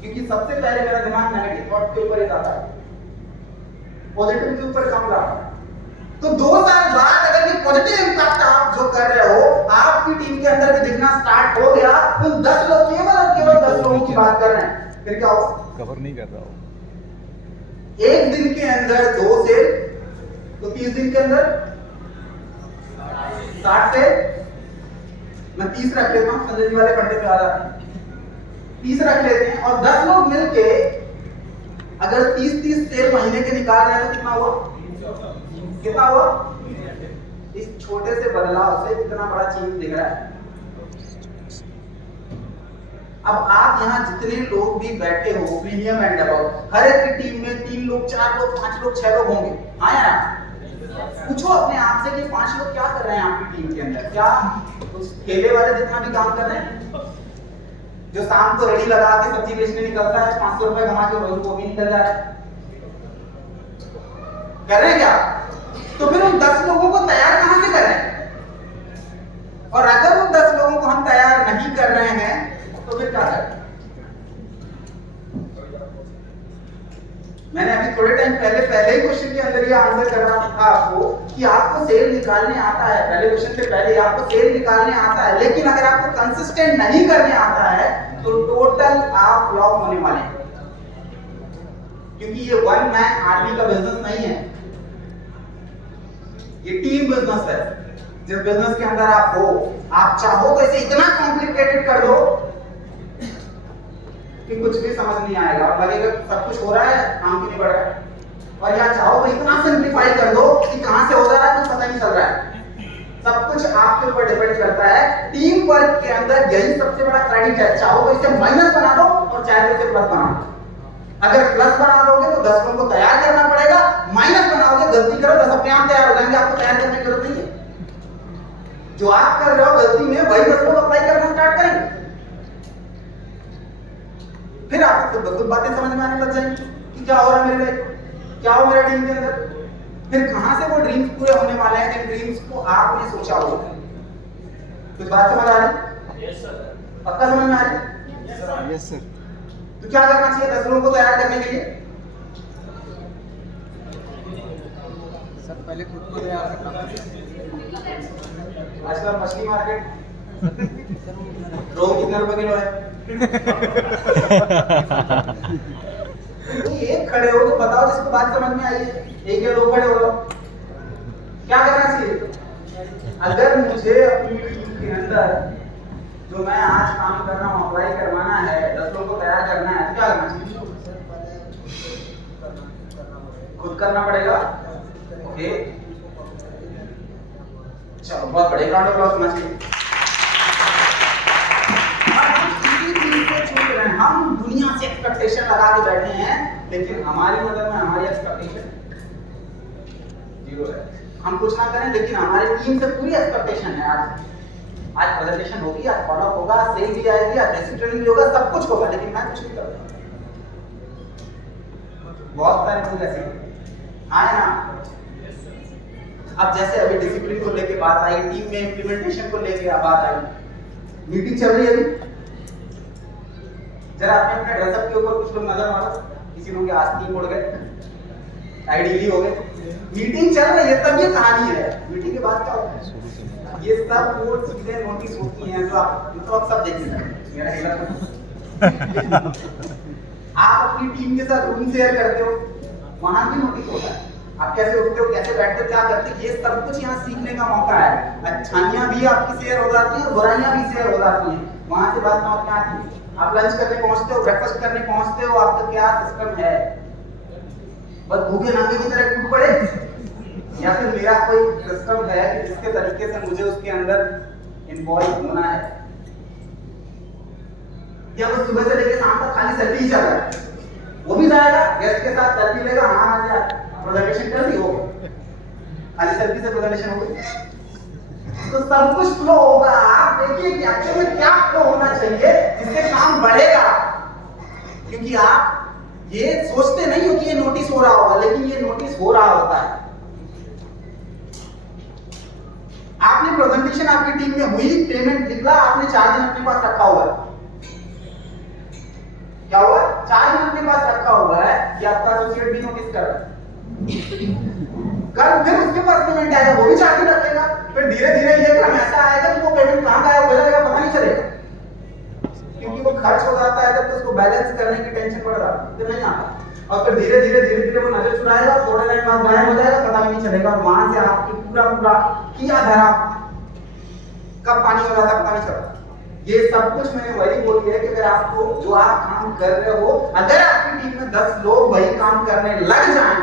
क्योंकि सबसे पहले मेरा दिमाग नेगेटिव थॉट के ऊपर ही जाता है, पॉजिटिव के ऊपर काम कर रहा है। तो 2 साल बाद अगर ये पॉजिटिव इंपैक्ट आप जो कर रहे हो आपकी टीम के अंदर भी दिखना स्टार्ट हो गया, तो 10 लोग केवल और केवल 10 लोगों की बात कर रहे हैं, फिर क्या होगा? कवर नहीं कर रहा हो। 1 दिन के अंदर 2 सेल, तो 30 दिन के अंदर 60 सेल। मैं 30 रख लेता हूं, संजय जी वाले पर्दे पे आ जाते हैं, 30 रख लेते हैं और 10 लोग मिलके अगर 30-30 सेल महीने के निकाल रहे हैं तो कितना हुआ? कितना हुआ? इस छोटे से बदलाव से कितना बड़ा चेंज दिख रहा है। अब आप यहाँ जितने लोग भी बैठे हो प्रीमियम एंड अबव, हर एक की टीम में 3 लोग 4 लोग 5 लोग 6 लोग होंगे। हाँ यार, पूछो अपने आप से कि 5 लोग क्या कर रहे हैं आपकी टीम के अंदर? क्या उस ठेले वाले जितना भी काम कर रहे हैं, जो शाम को रेडी लगा के सब्जी बेचने निकलता है 500 रुपए कमा के रोज वो भी निकल जा रहा है, कर रहे हैं क्या? तो फिर उन 10 लोगों को तैयार कहां से कर रहे हैं? और अगर उन 10 लोगों को हम तैयार नहीं कर रहे हैं तो फिर क्या करें? मैंने अभी थोड़े टाइम पहले ही क्वेश्चन के अंदर ये आंसर करना था आपको कि आपको सेल निकालने आता है, पहले क्वेश्चन से पहले आपको सेल निकालने आता है, लेकिन अगर आपको कंसिस्टेंट नहीं करने आता है तो टोटल आप फ्लॉप होने वाले हैं। क्योंकि ये 1 मैन आर्मी का बिजनेस नहीं है, ये टीम बिजनेस है। जिस बिजनेस के अंदर आप हो, आप चाहो तो इसे इतना कॉम्प्लिकेटेड कर दो कि कुछ भी समझ नहीं आएगा और लगेगा सब कुछ हो रहा है, काम भी नहीं बढ़ रहा है। और या चाहो तो इतना सिंप्लीफाई कर दो कि कहां से हो जा रहा है कुछ पता नहीं चल रहा है। सब कुछ आपके ऊपर डिपेंड करता है। टीम वर्क के अंदर यही सबसे बड़ा क्रेडिट है। चाहो तो इसे माइनस बना दो और चाहे तो इसे प्लस बना दो। अगर प्लस बना दोगे तो 10 लोगों को तैयार करना पड़ेगा, माइनस बनाओगे गलती करो 10 अपने आप तैयार हो जाएंगे, आपको तैयार करने की जरूरत नहीं है। जो आप कर रहे हो गलती में वही 10 लोग अप्लाई करना स्टार्ट करेंगे, फिर आपको खुद ब खुद बातें समझ में आने लग जाएंगी कि क्या हो रहा है मेरे लाइफ, क्या हो मेरे टीम के अंदर। फिर कहां से वो ड्रीम्स पूरे होने वाले हैं जिन ड्रीम्स को आपने सोचा होगा। कुछ बात समझ आ रही? Yes sir. पक्का समझ में आ रही? Yes sir. तो क्या करना चाहिए 10 लोगों को तैयार करने के लिए? सर पहले खुद को तैयार करना। आजकल मछली मार्केट रोहू कितने रुपए किलो है? एक खड़े हो तो बताओ जिसको बात समझ में आई है। एक या दो खड़े हो जाओ। क्या करना चाहिए? अगर मुझे अपनी टीम के अंदर जो मैं आज काम कर रहा हूँ अप्लाई करवाना है, 10 लोगों को तैयार करना है, तो क्या करना चाहिए? खुद करना पड़ेगा। ओके, चलो बहुत बड़े राउंड ऑफ अप्लॉज होना चाहिए। हम दुनिया से एक्सपेक्टेशन लगा के बैठे हैं, लेकिन हमारी नजर में हमारी एक्सपेक्टेशन जीरो है। हम कुछ ना करें लेकिन हमारी टीम से पूरी एक्सपेक्टेशन है। आज प्रेजेंटेशन होगी, आज फॉलो अप होगा, सेल भी आएगी, आज बेसिक ट्रेनिंग भी होगा, सब कुछ होगा, लेकिन मैं कुछ नहीं कर रहा। बहुत सारे लोग ऐसे आए ना। अब जैसे अभी डिसिप्लिन को लेके बात आई, टीम में इंप्लीमेंटेशन को लेके बात आई, मीटिंग चल रही है अभी। जरा अपने अपने ड्रेसअप के ऊपर कुछ लोग नजर मारो। किसी लोग के आस्तीन उड़ गए, आइडियली हो गए। मीटिंग चल रही है तब ये कहानी है। मीटिंग के बाद क्या होता है? ये सब वो चीजें नोटिस होती हैं जो आप सब देख सकते हैं। आप अपनी टीम के साथ रूम शेयर करते हो, वहां भी नोटिस होता है। आप कैसे उठते हो, कैसे बैठते हो, क्या करते हो, ये सब कुछ यहाँ सीखने का मौका है। अच्छाइयाँ भी आपकी शेयर हो जाती हैं और बुराइयाँ भी शेयर हो जाती हैं। वहां से बात समझ में आती है। आप लंच करने पहुंचते हो, ब्रेकफास्ट करने पहुंचते हो, आपका क्या सिस्टम है? बस भूखे नाके की तरह टूट पड़े, या फिर मेरा कोई सिस्टम है कि जिसके तरीके से मुझे उसके अंदर इन्वॉल्व होना है? या वो सुबह से लेकर शाम तक खाली सेल्फी ही चल रहा है? वो भी जाएगा गेस्ट के साथ सेल्फी लेगा, हाँ आ जा, प्रेजेंटेशन कर दी, हो गई, खाली सेल्फी से प्रेजेंटेशन हो गई। तो सब कुछ फ्लो होगा। आप देखिए कि एक्चुअली में क्या फ्लो होना चाहिए जिससे काम बढ़ेगा। क्योंकि आप ये सोचते नहीं हो कि ये नोटिस हो रहा होगा, लेकिन ये नोटिस हो रहा होता है। आपने प्रेजेंटेशन आपकी टीम में हुई, पेमेंट निकला, आपने 4 दिन अपने पास रखा हुआ है। क्या हुआ? 4 दिन अपने पास रखा हुआ है कि आपका एसोसिएट भी नोटिस कर रहा है। कल फिर उसके पास पेमेंट आएगा, वो भी 4 दिन रखेगा। फिर धीरे धीरे ये क्रम ऐसा आएगा कि वो पेमेंट कहां गायब हो जाएगा पता नहीं चलेगा, क्योंकि वो खर्च हो जाता है जब तो उसको बैलेंस करने की टेंशन पड़ रहा है, तो नहीं आता। और फिर धीरे धीरे वो नजर चुराएगा, थोड़े टाइम बाद गायब हो जाएगा, पता भी नहीं चलेगा। और वहां से आपकी पूरा किया धरा कब पानी हो जाता पता नहीं चलता। ये सब कुछ मैंने वही बोली है कि अगर आपको जो आप काम कर रहे हो, अगर आपकी टीम में 10 लोग वही काम करने लग जाएं,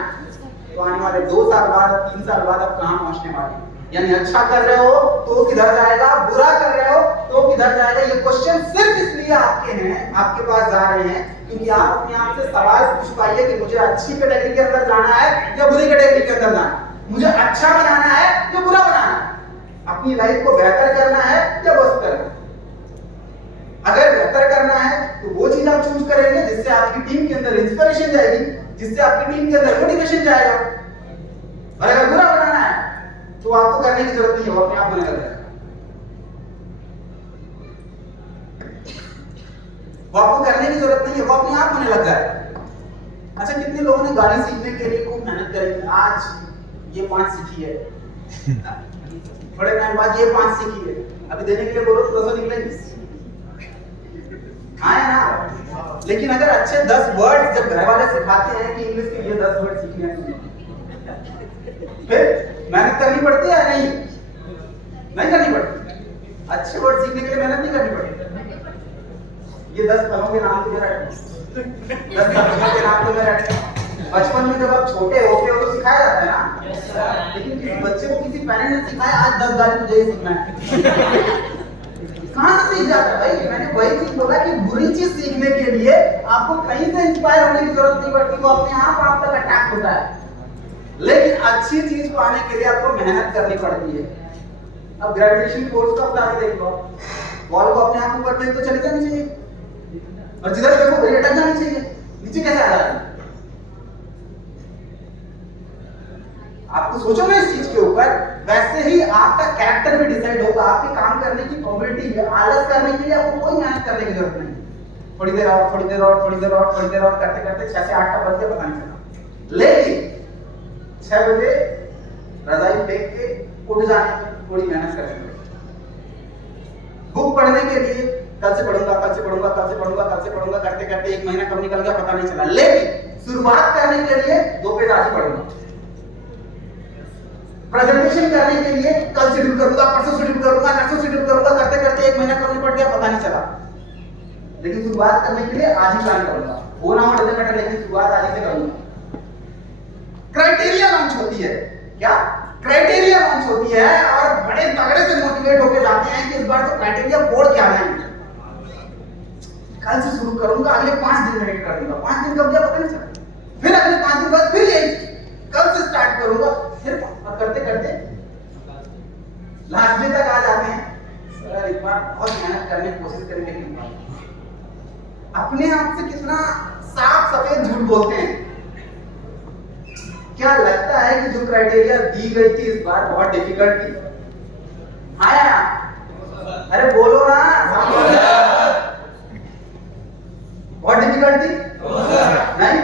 तो आने वाले 2 साल बाद और 3 साल बाद आप कहां पहुंचने वाले हैं? यानी अच्छा कर रहे हो तो किधर जाएगा, बुरा कर रहे हो तो किधर जाएगा? ये क्वेश्चन सिर्फ इसलिए आपके हैं, आपके पास जा रहे हैं क्योंकि आप अपने आप से सवाल पूछ पाइए कि मुझे अच्छी कैटेगरी के अंदर जाना है या बुरी कैटेगरी के अंदर जाना है, मुझे अच्छा बनाना है या बुरा बनाना है, अपनी लाइफ को बेहतर करना है या वर्स्ट करना है। अगर बेहतर करना है तो वो चीज आप चूज करेंगे जिससे आपकी टीम के अंदर इंस्पिरेशन जाएगी, जिससे आपकी टीम के अंदर मोटिवेशन जाएगा। और अगर बुरा बनाना है तो आपको करने की जरूरत नहीं है, वो अपने आप होने लग जाएगा। वो आपको करने की जरूरत नहीं है, वो अपने आप होने लग जाएगा। अच्छा, कितने लोगों ने गाड़ी सीखने के लिए खूब मेहनत करी, आज ये 5 सीखी है, थोड़े टाइम बाद ये 5 सीखी है, अभी देने के लिए बोलो तो निकलेंगे, हाँ ना? लेकिन अगर अच्छे 10 वर्ड्स जब घर वाले सिखाते हैं कि इंग्लिश के ये 10 वर्ड सीखने हैं, फिर मेहनत करनी पड़ती है या नहीं? नहीं करनी पड़ती। अच्छे वर्ड सीखने के लिए मेहनत नहीं करनी पड़ती। ये 10 फलों के नाम तुझे रट, 10 सब्जियों के नाम तुझे रट, बचपन में जब आप छोटे होते हो तो सिखाया जाता है ना, लेकिन किसी बच्चे को किसी पेरेंट ने सिखाया आज 10 गाली तुझे ही सीखना है, कहाँ से सीख जाता है भाई? मैंने वही चीज बोला कि बुरी चीज सीखने के लिए आपको कहीं से इंस्पायर होने की जरूरत नहीं पड़ती, वो अपने आप तक अटैक होता है। लेकिन अच्छी चीज पाने के लिए आपको मेहनत करनी पड़ती है। अब ग्रेजुएशन कोर्स का बता के देख लो, बॉल को अपने आप ऊपर फेंक तो चली जानी चाहिए, और जिधर देखो वही अटक जानी चाहिए, नीचे कैसे आ जाता है? आपको सोचो ना इस चीज के ऊपर, वैसे ही आपका कैरेक्टर भी डिसाइड होगा, आपके काम करने की प्रोबेबिलिटी है। आलस करने के लिए आपको कोई मेहनत करने की जरूरत नहीं, थोड़ी देर और थोड़ी देर और थोड़ी देर और थोड़ी देर और करते करते 6 से 8 का बज गया पता नहीं चला। लेकिन 6 बजे रजाई फेंक के उठ जाने में थोड़ी मेहनत करनी पड़ेगी। बुक पढ़ने के लिए कल से पढ़ूंगा, कल से पढ़ूंगा, कल से पढ़ूंगा, कल से पढ़ूंगा करते करते 1 महीना कब निकल गया पता नहीं चला। लेकिन शुरुआत करने के लिए 2 पेज आज ही पढ़ूंगा, प्रेजेंटेशन करने के लिए कल शेड्यूल करूंगा, परसों शेड्यूल करूंगा, नरसों शेड्यूल करूंगा, करते करते 1 महीना कब निकल गया पता नहीं चला। लेकिन शुरुआत करने के लिए आज ही प्लान करूंगा, हो ना हो डजंट मैटर, लेकिन शुरुआत आज ही से करूंगा। क्राइटेरिया लॉन्च होती है, क्या क्राइटेरिया लॉन्च होती है, और बड़े तगड़े से मोटिवेट होके जाते हैं कि इस बार तो क्राइटेरिया बोर्ड क्या है, कल से शुरू करूंगा, अगले 5 दिन में हिट कर दूंगा। 5 दिन कब गया पता नहीं चला, फिर अगले 5 दिन बाद फिर यही कल से स्टार्ट करूंगा, फिर और करते करते लास्ट डे तक आ जाते हैं। सर एक बार बहुत मेहनत करने की कोशिश करेंगे, लेकिन अपने आप से कितना साफ सफेद झूठ बोलते हैं। क्या लगता है कि जो क्राइटेरिया दी गई थी इस बार बहुत डिफिकल्ट थी? आया अरे बोलो ना, बहुत डिफिकल्ट थी नहीं?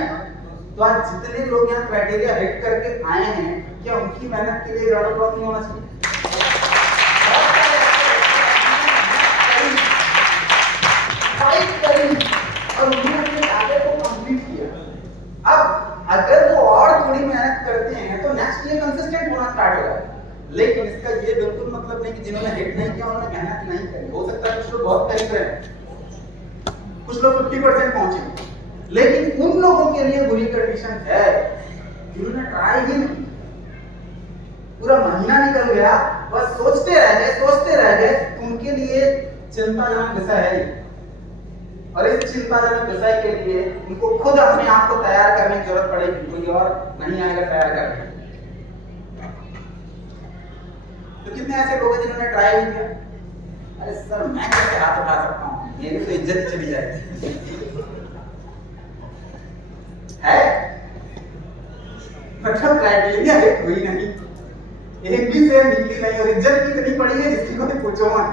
तो आज जितने लोग यहाँ क्राइटेरिया हिट करके आए हैं, क्या उनकी मेहनत के लिए ग्राउंड अप्लॉज नहीं होना चाहिए? फाइट करी और उन्होंने अपने टारगेट को कंप्लीट किया। अब अगर वो और थोड़ी मेहनत करते हैं तो नेक्स्ट ईयर कंसिस्टेंट होना स्टार्ट होगा। लेकिन इसका ये बिल्कुल मतलब नहीं कि जिन्होंने हिट नहीं किया उन्होंने मेहनत नहीं करी। हो सकता है कुछ लोग बहुत करीब रहे, कुछ लोग 50% पहुंचे, लेकिन उन लोगों के लिए बुरी कंडीशन है जिन्होंने ट्राई ही नहीं, पूरा महीना निकल गया बस सोचते रह गए, उनके लिए चिंताजनक विषय है। और इस चिंताजनक विषय के लिए उनको खुद अपने आप को तैयार करने की जरूरत पड़ेगी, कोई और नहीं आएगा तैयार करने। तो कितने ऐसे लोग हैं जिन्होंने ट्राई नहीं किया? अरे सर मैं कैसे हाथ उठा सकता हूँ, मेरी तो इज्जत ही चली जाएगी है। मतलब क्राइटेरिया हिट हुई नहीं, एक भी से निकली नहीं, और इज्जत की करनी पड़ी है जिसकी कोई पूछो मत।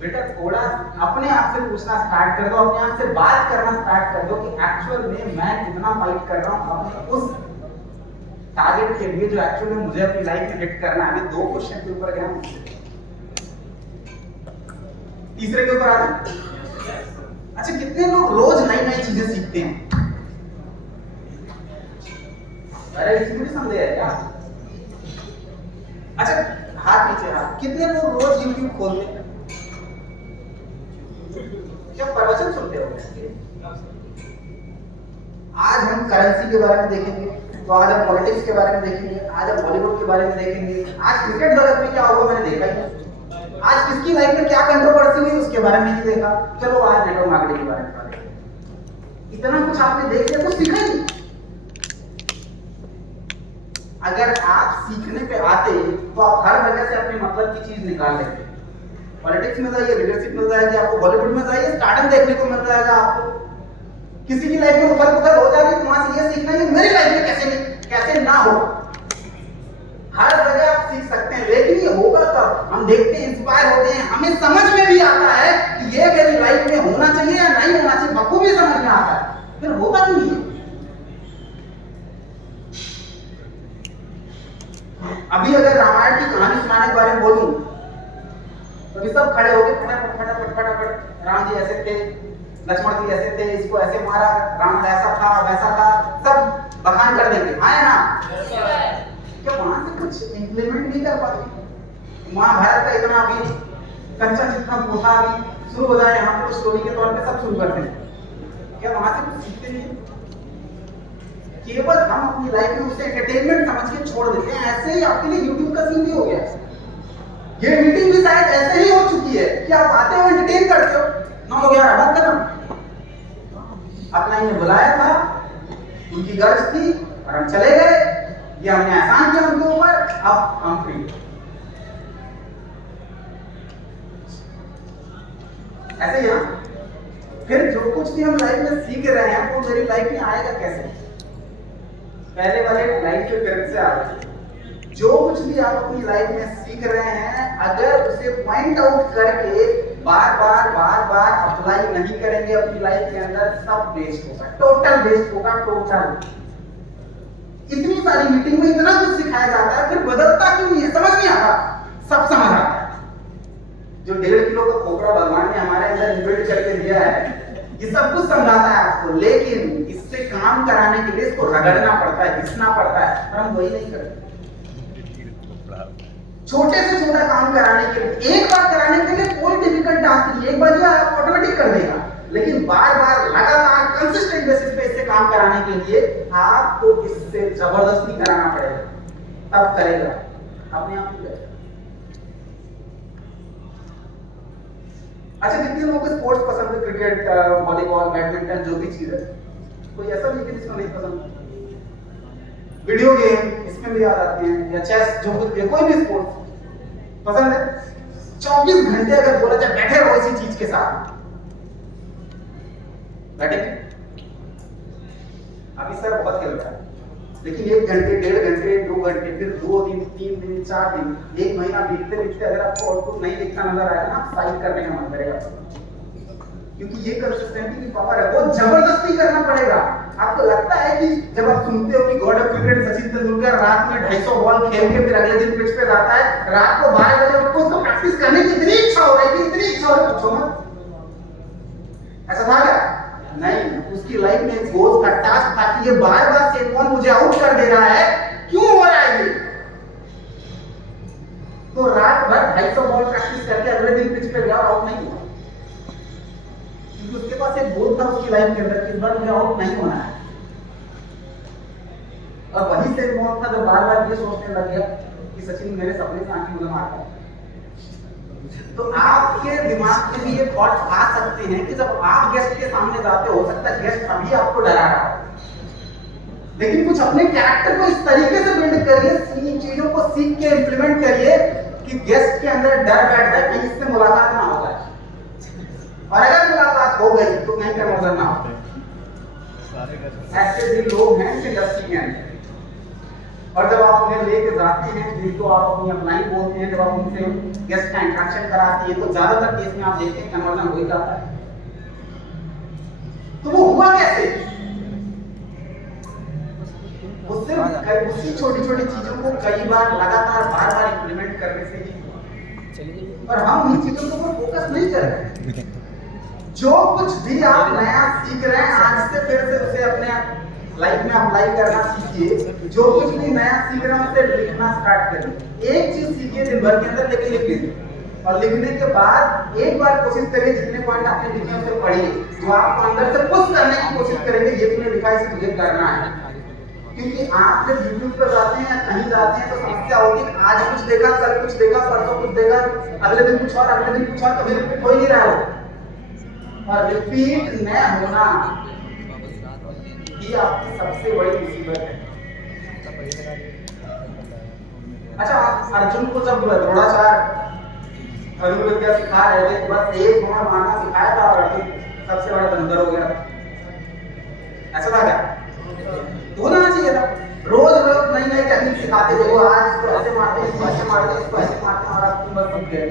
बेटा थोड़ा अपने आप से पूछना स्टार्ट कर दो, अपने आप से बात करना स्टार्ट कर दो कि एक्चुअल में मैं कितना फाइट कर रहा हूँ अपने उस टारगेट के लिए जो एक्चुअल में मुझे अपनी लाइफ में हिट करना है। अभी 2 क्वेश्चन के ऊपर गया, तीसरे के ऊपर आ जाए। अच्छा कितने लोग रोज नई नई चीजें सीखते हैं? अरे इसमें भी संदेह है क्या? अच्छा हाथ नीचे, हाथ। कितने लोग रोज YouTube खोलते हैं? क्या प्रवचन सुनते हो? आज हम करेंसी के बारे में देखेंगे, तो आज हम पॉलिटिक्स के बारे में देखेंगे, आज हम बॉलीवुड के बारे में देखेंगे, आज क्रिकेट जगत में क्या हुआ मैंने देखा ही, आज किसकी लाइफ में क्या कंट्रोवर्सी हुई उसके बारे में नहीं देखा। चलो आज नेटवर्क मार्केटिंग के बारे में पढ़ेंगे। इतना कुछ आपने देख लिया तो सीखा ही। अगर आप सीखने पे आते तो आप हर जगह से अपने मतलब की चीज निकाल लेते। पॉलिटिक्स में जाइए, लीडरशिप में जाइए, आपको बॉलीवुड में जाइए, स्टार्टअप देखने को मिल जाएगा। आपको किसी की लाइफ में उथल पुथल हो जा रही है तो वहां से ये सीखना है मेरी लाइफ में कैसे ना हो। हर जगह आप सीख सकते हैं, लेकिन ये होगा तब हम देखते हैं, इंस्पायर होते हैं, हमें समझ में भी आता है कि ये मेरी लाइफ में होना चाहिए या नहीं होना चाहिए, बखूबी समझ में आता है, फिर होगा क्यों नहीं? अभी अगर रामायण की कहानी सुनाने के बारे में बोलूं तो भी सब खड़े होके फटाफट राम जी ऐसे थे, लक्ष्मण जी ऐसे थे, इसको ऐसे मारा, राम ऐसा था वैसा था, सब बखान कर देंगे। आए ना? क्या वहां से कुछ इंप्लीमेंट नहीं कर पाते? महाभारत का इतना भी कंचन जितना बूढ़ा भी शुरू हो जाए यहाँ पे स्टोरी के तौर पे सब शुरू करते हैं। क्या वहां से कुछ सीखते नहीं? केवल हम अपनी लाइफ में उसे एंटरटेनमेंट समझ के छोड़ देते हैं। ऐसे ही आपके लिए यूट्यूब का सीन भी हो गया। ये मीटिंग भी शायद ऐसे ही हो चुकी है कि आप आते हो एंटरटेन करते हो, 9 हो गया बात खत्म। अपना इन्हें बुलाया था, उनकी गर्ज थी और हम चले गए, ये हमने एहसान किया उनके ऊपर, अब हम फ्री। ऐसे ही ना, फिर जो कुछ भी हम लाइफ में सीख रहे हैं वो मेरी लाइफ में आएगा कैसे? पहले वाले लाइफ के करंट से आ रहे हैं। जो कुछ भी आप अपनी लाइफ में सीख रहे हैं, अगर उसे पॉइंट आउट करके बार बार अप्लाई नहीं करेंगे अपनी लाइफ के अंदर, सब वेस्ट होगा, टोटल वेस्ट होगा, टोटल। इतनी सारी मीटिंग में इतना कुछ सिखाया जाता है, फिर बदलता क्यों नहीं है? समझ नहीं आता। सब समझ आता है। जो 1.5 किलो का खोपड़ा भगवान ने हमारे अंदर इनबिल्ट करके दिया है, ये सब कुछ समझाता है आपको, लेकिन इससे काम कराने के लिए इसको रगड़ना पड़ता है, घिसना पड़ता है, और हम वही नहीं करते। छोटे से छोटा काम कराने के लिए, एक बार कराने के लिए कोई डिफिकल्ट टास्क नहीं, एक बार जो है आप ऑटोमेटिक कर देगा, लेकिन बार बार लगातार कंसिस्टेंट बेसिस पे इससे काम कराने के लिए आपको इससे जबरदस्ती कराना पड़ेगा, तब करेगा, अपने आप ही करेगा। अच्छा, कितने लोगों को स्पोर्ट्स पसंद है? क्रिकेट, वॉलीबॉल, बैडमिंटन, जो भी चीज है, कोई ऐसा नहीं कि जिसको नहीं पसंद? वीडियो गेम इसमें भी आ जाते हैं, या चेस, जो कुछ भी, कोई भी स्पोर्ट्स पसंद है? 24 घंटे अगर बोला जाए बैठे रहो इसी चीज के साथ, बैठे? अभी सर बहुत खेलता है, लेकिन 1 घंटे, 1.5 घंटे, 2 घंटे, फिर 2 दिन, 3 दिन, 4 दिन, 1 महीना बीतते अगर आपको आउटपुट नहीं दिखता नजर आएगा ना, साइड करने का मन करेगा, क्योंकि ये कंसिस्टेंसी की पावर है, वो जबरदस्ती करना पड़ेगा। आपको लगता है कि जब आप सुनते हो कि God of cricket Sachin Tendulkar रात में 250 बॉल खेल के फिर अगले दिन पिच पे जाता है, रात को 12 बजे उसको प्रैक्टिस करने की इतनी इच्छा हो रही थी, इतनी इच्छा हो रही, पूछो मत। ऐसा था क्या? नहीं, उसकी लाइफ में एक गोल का टास्क था कि ये बार-बार से कौन मुझे आउट कर दे रहा है, क्यों हो रहा है ये? तो रात भर 250 बॉल प्रैक्टिस करके अगले दिन पिच पे गया और आउट नहीं हुआ, क्योंकि उसके पास एक गोल था उसकी लाइफ के अंदर कि इस बार मुझे आउट नहीं होना है। और वहीं से मौत था जब बार-बार ये सोचने लग गया कि सचिन मेरे सपने से आंखें मुझे मारता है। तो आपके दिमाग में भी ये थॉट्स आ सकते हैं कि जब आप गेस्ट के सामने जाते हो सकता है गेस्ट अभी आपको डरा रहा हो, लेकिन कुछ अपने कैरेक्टर को इस तरीके से बिल्ड करिए, चीजों को सीख के इंप्लीमेंट करिए कि गेस्ट के अंदर डर बैठ जाए कि इससे मुलाकात ना हो जाए, और अगर मुलाकात हो गई तो कहीं का नजर ना हो। ऐसे भी लोग हैं इंडस्ट्री के अंदर, और जब आप उन्हें लेके जाते हैं जिनको आप अपनी अपलाइन बोलते हैं, जब आप उनसे गेस्ट का इंटरेक्शन कराते हैं, तो ज्यादातर केस में आप देखते हैं कन्वर्जन हो ही जाता है। तो वो हुआ कैसे? उसी छोटी छोटी चीजों को कई बार लगातार बार-बार इंप्लीमेंट करने से ही हुआ, और हम उन चीजों को फोकस नहीं कर रहे। जो कुछ भी आप नया सीख रहे हैं, आज से फिर से उसे अपने लाइफ में अप्लाई करना सीखिए। जो कुछ भी नया सीख रहे हैं उसे लिखना स्टार्ट करिए। एक चीज सीखिए दिन भर के अंदर, लेकिन लिख लीजिए, और लिखने के बाद एक बार कोशिश करिए जितने पॉइंट आपने लिखे उसे पढ़िए, जो आपको अंदर से पुश करने की कोशिश करेंगे ये तूने लिखा है इसे तुझे करना है। क्योंकि आप जब यूट्यूब पर जाते हैं या कहीं जाते हैं तो समस्या होती है आज कुछ देखा, कल कुछ देखा, परसों कुछ देखा, अगले दिन कुछ और, अगले दिन कुछ और, कभी रिपीट हो ही नहीं रहा हो। और रिपीट न होना ये आपकी सबसे बड़ी मुसीबत है। अच्छा, अर्जुन को जब द्रोणाचार्य धनुर्विद्या सिखा रहे थे, बस एक बाण मारना सिखाया था और अर्जुन सबसे बड़ा धनुर्धर हो गया। ऐसा था क्या? होना चाहिए था। रोज रोज नई नई टेक्निक सिखाते थे, वो आज इसको ऐसे मारते, इसको ऐसे मारते, इसको ऐसे मारते, और आप बस बन गए।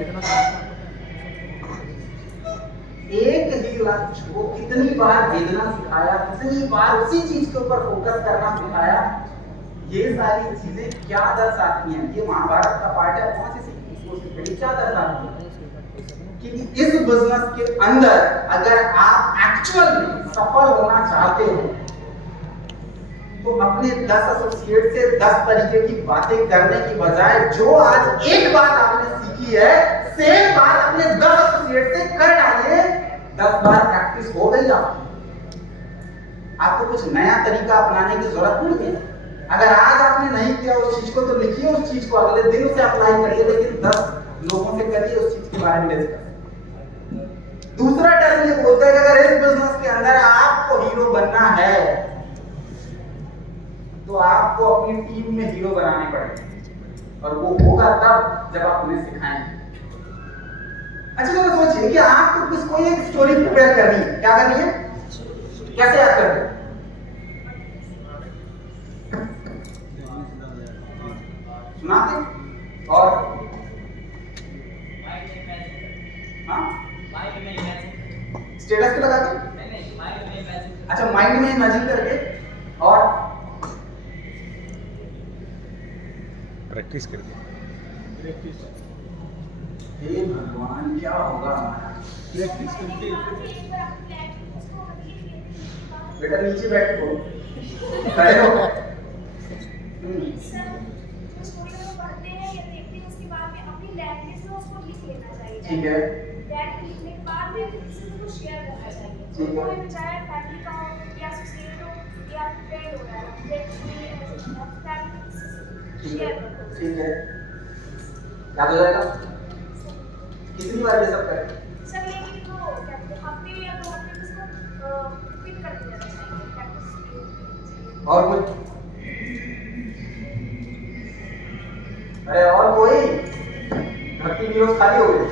एक ही लक्ष्य को कितनी बार भेजना सिखाया, कितनी बार उसी चीज के ऊपर फोकस करना सिखाया। ये सारी चीजें क्या दर्शाती हैं? ये महाभारत का पार्ट है, कौन सी सीखी क्या दर्शाती है कि इस बिजनेस के अंदर अगर आप एक्चुअल में सफल होना चाहते हो तो अपने 10 एसोसिएट से 10 तरीके की बातें करने की बजाय जो आज एक बात आपने सीखी है, सेम बात अपने 10 एसोसिएट से कर डालिए। 10 बार प्रैक्टिस हो गई आपकी, आपको कुछ नया तरीका अपनाने की जरूरत नहीं है। अगर आज आपने नहीं किया उस चीज को तो लिखिए उस चीज को, अगले दिन उसे अप्लाई करिए, लेकिन 10 लोगों से करिए उस चीज के बारे में डिस्कस। दूसरा टर्म ये बोलता है कि अगर इस बिजनेस के अंदर आपको हीरो बनना है तो आपको अपनी टीम में हीरो बनाने पड़ेंगे, और वो होगा तब जब आप उन्हें सिखाएंगे। अच्छा तो सोचिए कि आपको कोई एक स्टोरी प्रिपेयर करनी है, क्या करनी है, कैसे याद करते हैं? सुनाते और स्टेटस पे लगाते? अच्छा, माइंड में इमेजिन करके और प्रैक्टिस करके। हे भगवान क्या होगा हमारा? बेटा नीचे बैठो, खड़े हो। ठीक है, ठीक है, ठीक है, याद हो जाएगा। कितनी बार ये सब करें? और कोई? अरे और कोई? भक्ति वीडियोस खाली हो गए?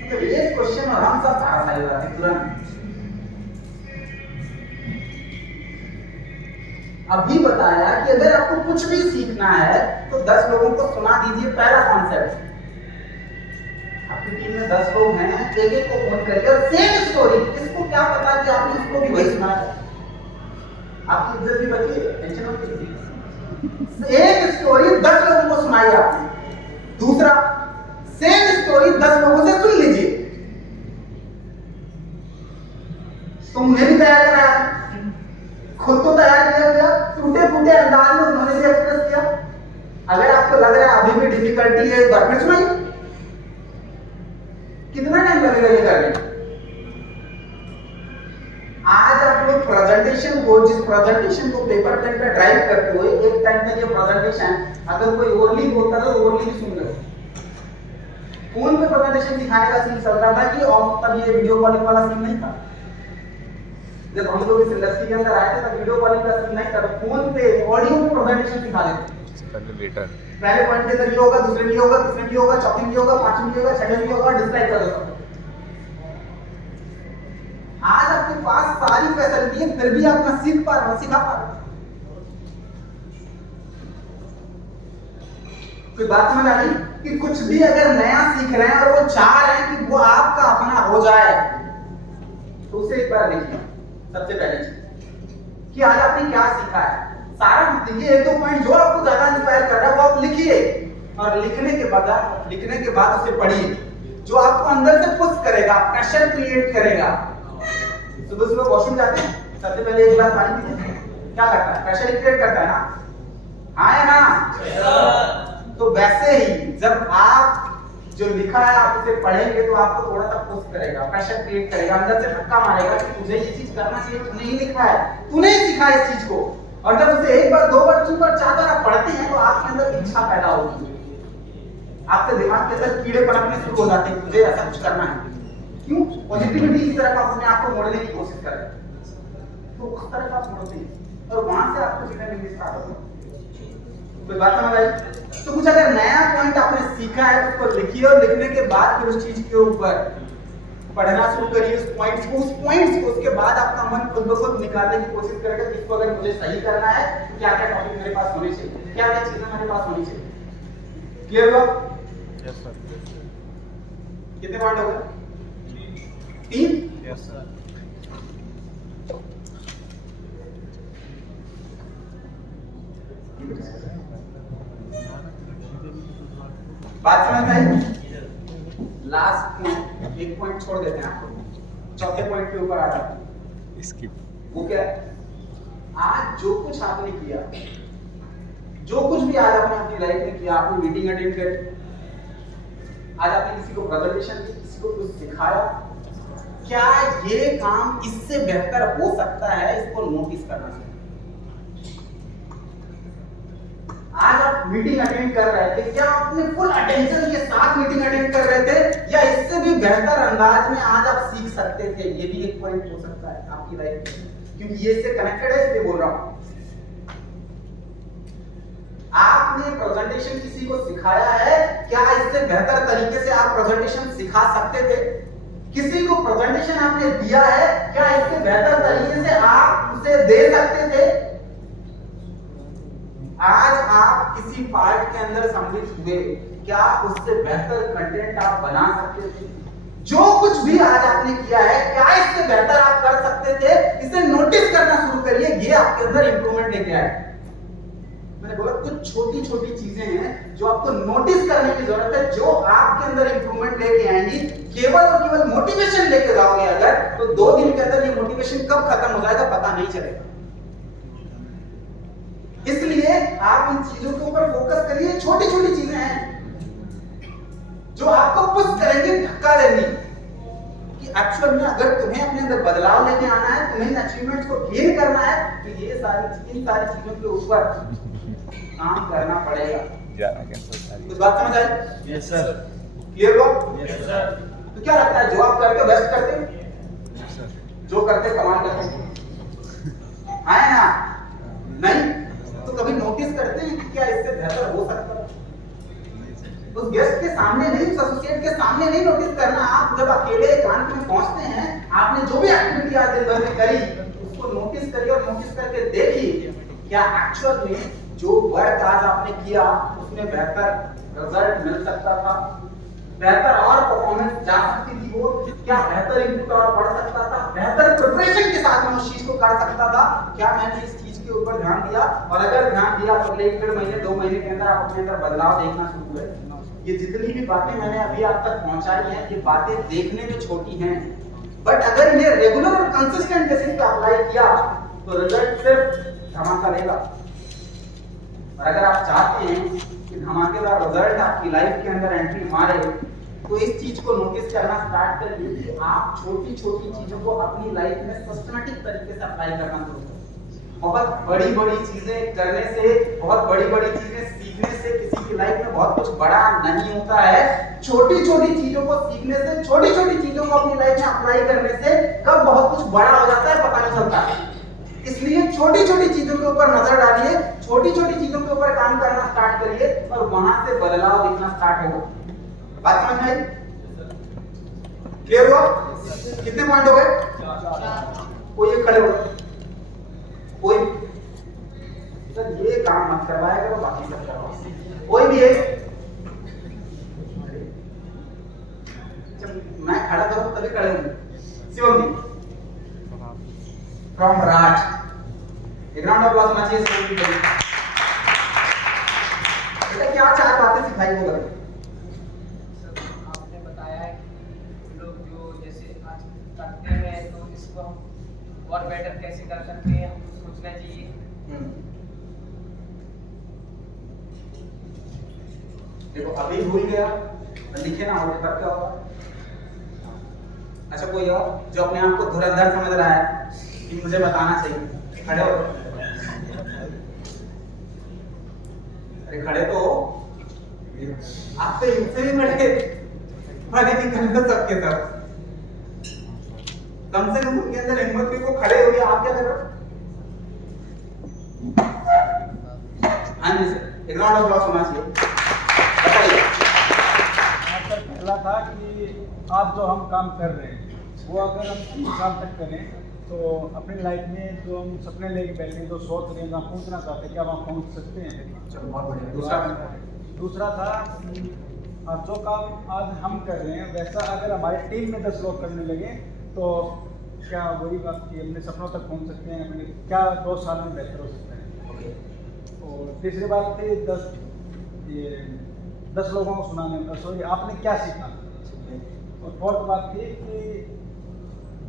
मतलब ये क्वेश्चन और हम सब पास आ जाते हैं तुरंत। अभी बताया कि अगर आपको कुछ भी सीखना है तो 10 लोगों को सुना दीजिए। पहला कॉन्सेप्ट, आपकी टीम में 10 लोग हैं, एक एक को फोन करिए और सेम स्टोरी। किसको क्या पता कि आपने उसको भी वही सुनाया? आपकी इज्जत भी बची है, टेंशन मत लीजिए। एक स्टोरी 10 लोगों को सुनाई आपने। दूसरा, सेम स्टोरी 10 लोगों से सुन लीजिए। तो उन्हें भी तैयार कराया, खुद तो तैयार किया, टूटे फूटे अंदाज में उन्होंने भी एक्सप्रेस किया। अगर आपको लग रहा है अभी भी डिफिकल्टी है, एक बार फिर सुनाइए। कितना टाइम लगेगा ये करने? आज आप लोग प्रेजेंटेशन को, जिस प्रेजेंटेशन को पेपर पेन पे ड्राइव करते हुए एक टाइम में ये प्रेजेंटेशन अगर कोई ओरली बोलता तो ओरली भी सुन लो। फोन पे प्रेजेंटेशन दिखाने का सीन चल रहा था कि और तब ये वीडियो कॉलिंग वाला सीन नहीं था। जब हम लोग इस इंडस्ट्री के अंदर आए थे तब वीडियो कॉलिंग का सीन नहीं था, तो फोन पे ऑडियो में प्रेजेंटेशन दिखा देते। पहले पॉइंट पे ये होगा, दूसरे में ये होगा, तीसरे में ये होगा, चौथे में ये होगा, पांचवें में ये होगा, छठवें में ये होगा, डिस्क्राइब कर दो। आज आपके पास सारी फैसिलिटी है, फिर भी आप ना सीख पा रहे हो, सिखा पा रहे हो। कोई बात समझ आ रही कि कुछ भी अगर नया सीख रहे हैं और वो चाह रहे हैं कि वो आपका अपना हो जाए तो उसे एक बार देखिए। सबसे पहले कि आज आपने क्या सीखा है, सारा ये 1-2 पॉइंट जो आपको ज्यादा इंस्पायर कर रहा है वो आप लिखिए, और लिखने के बाद उसे पढ़िए, जो आपको अंदर से पुश करेगा, प्रेशर क्रिएट करेगा। सुबह सुबह वॉशरूम जाते हैं, सबसे पहले एक गिलास पानी पीते हैं, क्या करता है? प्रेशर क्रिएट करता है ना? हाँ या ना? तो वैसे ही जब आप जो लिखा है आप उसे पढ़ेंगे तो आपको थोड़ा सा पुश करेगा, प्रेशर क्रिएट करेगा, अंदर से धक्का मारेगा कि तुझे ये चीज करना चाहिए, तूने ही लिखा है, तूने ही सीखा इस चीज को। और जब उसे 1 बार 2 बार 3 बार 4 बार आप पढ़ते हैं तो आपके अंदर इच्छा पैदा होगी, आपके दिमाग के अंदर कीड़े पनपने शुरू हो जाते हैं, मुझे ऐसा कुछ करना है। क्यों? पॉजिटिविटी इस तरह आप अपने आप को मोड़ने की कोशिश कर रहे हैं, तो उस तरह आप मोड़ते हैं और वहां से आपको चीजें मिलनी स्टार्ट होती है। कोई बात समझ आई? तो कुछ अगर नया पॉइंट आपने सीखा है तो उसको लिखिए, और लिखने के बाद फिर उस चीज के ऊपर पढ़ना शुरू करिए, उस पॉइंट्स को। उसके बाद आपका मन खुद ब खुद निकालने की कोशिश करेगा कि इसको अगर मुझे सही करना है क्या क्या टॉपिक मेरे पास होने चाहिए, क्या क्या चीजें मेरे पास होनी चाहिए। क्लियर हुआ? Yes sir. कितने पॉइंट हो गए? 3? Yes sir. बात समझ में आई? लास्ट पॉइंट, एक पॉइंट छोड़ देते हैं आपको, चौथे पॉइंट के ऊपर आ जाते हैं। स्किप। वो क्या है? आज जो कुछ आपने किया, जो कुछ भी आज आपने अपनी लाइफ में किया, आपने मीटिंग अटेंड करी, आज आपने किसी को प्रेजेंटेशन दी, किसी को कुछ सिखाया, क्या ये काम इससे बेहतर हो सकता है, इसको नोटिस करना चाहिए। आज आप मीटिंग अटेंड कर रहे थे, क्या आपने फुल अटेंशन के साथ मीटिंग अटेंड कर रहे थे, या इससे भी बेहतर अंदाज में आज आप सीख सकते थे? ये भी एक पॉइंट हो सकता है आपकी लाइफ में, क्योंकि ये इससे कनेक्टेड है, इसलिए बोल रहा हूं। आपने प्रेजेंटेशन किसी को सिखाया है, क्या इससे बेहतर तरीके से आप प्रेजेंटेशन सिखा सकते थे? किसी को प्रेजेंटेशन आपने दिया है, क्या इससे बेहतर तरीके से आप उसे दे सकते थे? आज आप किसी पार्ट के अंदर सम्मिलित हुए, क्या उससे बेहतर कंटेंट आप बना सकते थे? जो कुछ भी आज आपने किया है, क्या इससे बेहतर आप कर सकते थे? इसे नोटिस करना शुरू करिए, ये आपके अंदर इंप्रूवमेंट लेके आए। मैंने बोला कुछ छोटी छोटी चीजें हैं जो आपको नोटिस करने की जरूरत है, जो आपके अंदर इंप्रूवमेंट लेके आएंगी। केवल और केवल मोटिवेशन लेके जाओगे अगर, तो 2 दिन के अंदर ये मोटिवेशन कब खत्म हो जाएगा पता नहीं चलेगा। इसलिए आप इन चीजों के ऊपर फोकस करिए। छोटी छोटी चीजें हैं जो आपको पुश करेंगे, धक्का देंगी कि एक्चुअल में अगर तुम्हें अपने अंदर बदलाव लेके आना है, तुम्हें इन अचीवमेंट्स को गेन करना है, तो ये इन सारी चीजों के ऊपर काम करना पड़ेगा। कुछ बात समझ आई? Yes sir. क्लियर हुआ? Yes sir. तो क्या लगता है, जो आप करते हो बेस्ट करते हो, जो करते कमाल करते हैं, है ना? नहीं तो कभी नोटिस करते हैं कि क्या इससे बेहतर हो सकता है? उस गेस्ट के सामने नहीं, उस एसोसिएट के सामने नहीं नोटिस करना। आप जब अकेले एकांत में पहुंचते हैं, आपने जो भी एक्टिविटी आज दिन भर में करी, उसको नोटिस करिए और नोटिस करके देखिए क्या एक्चुअल में जो वर्क आज आपने किया उसमें बेहतर रिजल्ट मिल सकता था, बेहतर और परफॉर्मेंस जा सकती थी, वो क्या बेहतर इनपुट और पढ़ सकता था, बेहतर प्रिपरेशन के साथ में उस चीज को कर सकता था। क्या मैंने इस चीज के ऊपर ध्यान दिया? और अगर ध्यान दिया तो अगले 1-1.5 महीने 2 महीने के अंदर आप अपने अंदर बदलाव देखना शुरू करें। ये जितनी भी बातें मैंने अभी आप तक पहुंचाई हैं, ये बातें देखने में छोटी हैं, बट अगर इन्हें रेगुलर और कंसिस्टेंट बेसिस पे अप्लाई किया तो रिजल्ट सिर्फ धमाका देगा। और अगर आप चाहते हैं कि धमाकेदार रिजल्ट आपकी लाइफ के अंदर एंट्री मारे, तो इस चीज को नोटिस करना स्टार्ट करिए कि आप छोटी छोटी चीजों को अपनी लाइफ में सिस्टमैटिक तरीके से अप्लाई करना शुरू करें। बहुत बड़ी बड़ी चीजें करने से, बहुत बड़ी बड़ी चीजें सीखने से किसी की लाइफ में बहुत कुछ बड़ा नहीं होता है। छोटी छोटी चीजों को सीखने से, छोटी छोटी चीजों को अपनी लाइफ में अप्लाई करने से कब बहुत कुछ बड़ा हो जाता है पता नहीं चलता। इसलिए छोटी छोटी चीजों के ऊपर नजर डालिए, छोटी छोटी चीजों के ऊपर काम करना स्टार्ट करिए और वहां से बदलाव दिखना स्टार्ट होगा। बात समझ में आई? क्लियर हुआ? कितने पॉइंट हो गए? कोई एक खड़े हो गए, कोई सर ये काम मत करवाया करो, बाकी सब करवाओ। कोई भी है, जब मैं खड़ा करूं तभी खड़े होंगे। शिवम जी फ्रॉम राज, एक राउंड ऑफ अप्लॉज होना चाहिए शिवम जी को। बेटा क्या 4 बातें सिखाई वो करें? आपने बताया है कि लोग जो जैसे आज करते हैं तो इसको हम और बेटर कैसे कर सकते हैं, हमको सोचना चाहिए। देखो अभी भूल गया लिखे ना हो तब क्या होगा? अच्छा कोई और जो अपने आप को धुरंधर समझ रहा है कि मुझे बताना चाहिए, खड़े हो। अरे खड़े तो आप तो इनसे भी बड़े निकल तो सबके सब, कम से कम उनके अंदर हिम्मत भी, वो खड़े हो गए, आप क्या कर रहे हो? हाँ जी सर, एक राउंड ऑफ अप्लॉज होना चाहिए। बताइए। सर पहला था कि आज जो हम काम कर रहे हैं वो अगर हम 3 साल तक करें तो अपनी लाइफ में जो हम सपने लेके बैठे हैं, जो सोच रहे हैं, जहाँ पहुँचना चाहते हैं, क्या वहाँ पहुँच सकते हैं? चलो बहुत बढ़िया। दूसरा था जो काम आज हम कर रहे हैं वैसा अगर हमारी टीम में 10 लोग करने लगे तो क्या वही बात कि अपने सपनों तक पहुंच सकते हैं, अपने क्या 2 साल में बेहतर हो सकता है। और तीसरी बात थी 10 लोगों को सुनाने में, सॉरी आपने क्या सीखा। और 4th बात थी कि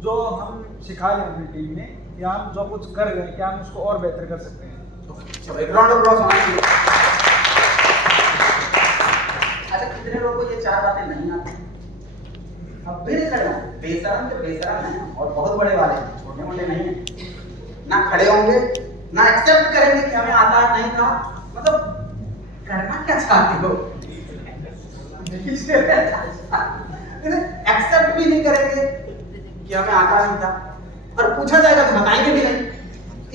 जो हम सिखा रहे हैं अपनी टीम में या हम जो कुछ कर रहे हैं क्या हम उसको और बेहतर कर सकते हैं। चलो एक राउंड ऑफ अप्लॉज होना चाहिए। अच्छा कितने लोगों को ये 4 बातें नहीं आती? अब बेशरम के बेशरम है और बहुत बड़े वाले हैं, छोटे मोटे नहीं है। ना खड़े होंगे, ना एक्सेप्ट करेंगे कि हमें आता नहीं था। मतलब करना क्या चाहते हो? एक्सेप्ट भी नहीं करेंगे कि हमें आता नहीं था, और पूछा जाएगा तो बताएंगे भी नहीं।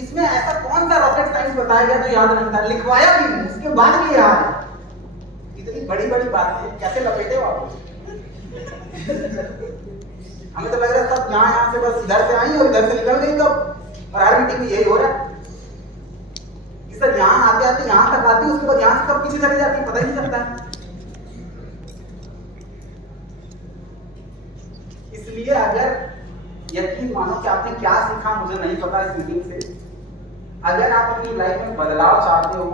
इसमें ऐसा कौन सा रॉकेट साइंस बताया गया जो याद नहीं था, लिखवाया भी नहीं, उसके बाद भी याद है। इतनी बड़ी बड़ी बातें कैसे लपेटे हो आप? हमें तो लग रहा है सब यहाँ से बस इधर से आई और इधर से निकल गई कब, और हर मीटिंग में यही हो रहा है कि सर यहाँ आते आते यहाँ तक आती, उसके बाद यहाँ से कब पीछे चली जाती पता ही नहीं चलता है। इसलिए अगर यकीन मानो कि आपने क्या सीखा मुझे नहीं पता इस मीटिंग से, अगर आप अपनी लाइफ में बदलाव चाहते हो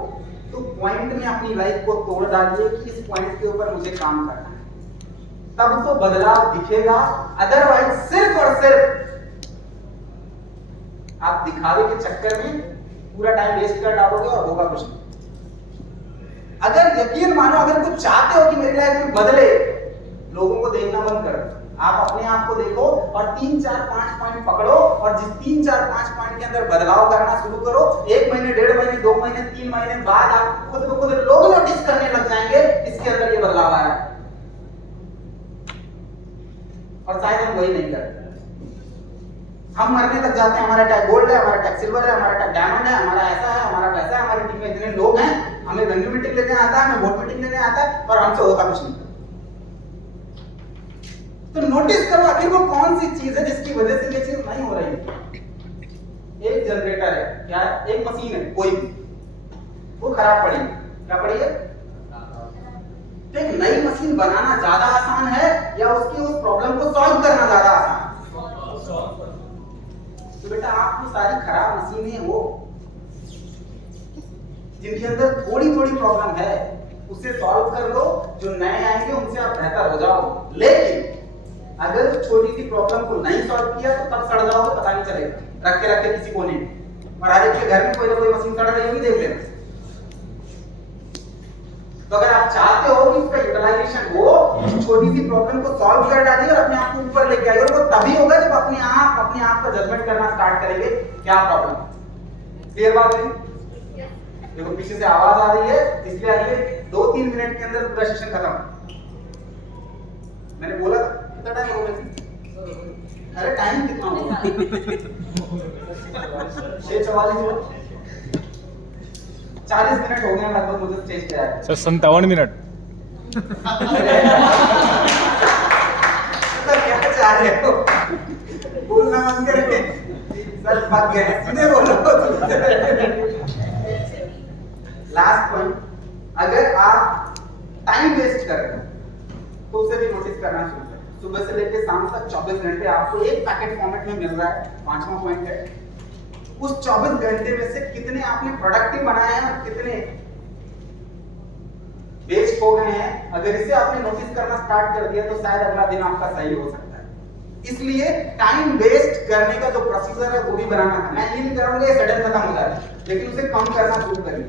तो पॉइंट में अपनी लाइफ को तोड़ डालिए कि इस पॉइंट के ऊपर मुझे काम करना है, तब तो बदलाव दिखेगा। अदरवाइज सिर्फ और सिर्फ आप दिखावे के चक्कर में पूरा टाइम वेस्ट कर डालोगे और होगा कुछ नहीं। अगर यकीन मानो, अगर कुछ चाहते हो कि मेरी लाइफ में बदले, लोगों को देखना बंद करो, आप अपने आप को देखो और 3 4 5 पॉइंट पकड़ो, और जिस 3 4 5 पॉइंट के अंदर बदलाव करना शुरू करो, 1 महीने 1.5 महीने 2 महीने 3 महीने बाद आप खुद को खुद लोग नोटिस करने लग जाएंगे इसके अंदर ये बदलाव आया है। और शायद हम वही नहीं करते, हम मरने तक जाते हैं, हमारा टैग गोल्ड है, हमारा टैग सिल्वर है, हमारा टैग डायमंड है, हमारा ऐसा है, हमारा वैसा है, हमारी टीम में इतने लोग हैं, हमें वेन्यू मीटिंग लेने आता है, हमें वोट मीटिंग लेने आता है, और हमसे होता कुछ नहीं। तो नोटिस करो आखिर वो कौन सी चीज है जिसकी वजह से ये चीज नहीं हो रही है। एक जनरेटर है, क्या है? एक मशीन है कोई भी, वो खराब पड़ी है, क्या पड़ी है? तो एक नई मशीन बनाना ज्यादा आसान है या उसकी उस प्रॉब्लम को सॉल्व करना ज्यादा आसान है? तो बेटा आपकी सारी खराब मशीनें वो जिनके अंदर थोड़ी थोड़ी प्रॉब्लम है उसे सॉल्व कर लो, जो नए आएंगे उनसे आप बेहतर हो जाओ। लेकिन अगर छोटी सी प्रॉब्लम को नहीं सॉल्व किया तो तब सड़ जाओगे, पता नहीं चलेगा, रख के किसी कोने में, और हर एक के घर में कोई ना कोई मशीन सड़ रही होगी, देख लेना। तो अगर आप चाहते हो कि इसका यूटिलाइजेशन हो, छोटी सी प्रॉब्लम को सॉल्व कर डालिए और अपने आप को ऊपर लेके आइए, और वो तभी होगा जब अपने आप का जजमेंट करना स्टार्ट करेंगे क्या प्रॉब्लम है। क्लियर बात है? देखो पीछे से आवाज आ रही है, इसलिए अगले 2-3 मिनट के अंदर पूरा सेशन खत्म। मैंने बोला था कितना टाइम हो गया? अरे टाइम कितना हो गया? 6:44 हुआ, 40 मिनट हो गए लगभग मुझे स्टेज पे आए। Sir 57 minute. सर क्या चाह रहे हो? बोलना बंद करके सर भाग गए, सीधे बोलो। लास्ट पॉइंट, अगर आप टाइम वेस्ट कर रहे हो तो उसे भी नोटिस करना शुरू करें। सुबह से लेकर शाम तक 24 घंटे आपको एक पैकेट फॉर्मेट में मिल रहा है। 5वां पॉइंट है, उस 24 घंटे में से कितने आपने प्रोडक्टिव बनाए हैं और कितने वेस्ट हो गए हैं। अगर इसे आपने नोटिस करना स्टार्ट कर दिया तो शायद अगला दिन आपका सही हो सकता है। इसलिए टाइम वेस्ट करने का जो प्रोसीजर है वो भी बनाना है। मैं ये नहीं करूंगा ये सडन खत्म हो जाए, लेकिन उसे कम करना शुरू करिए,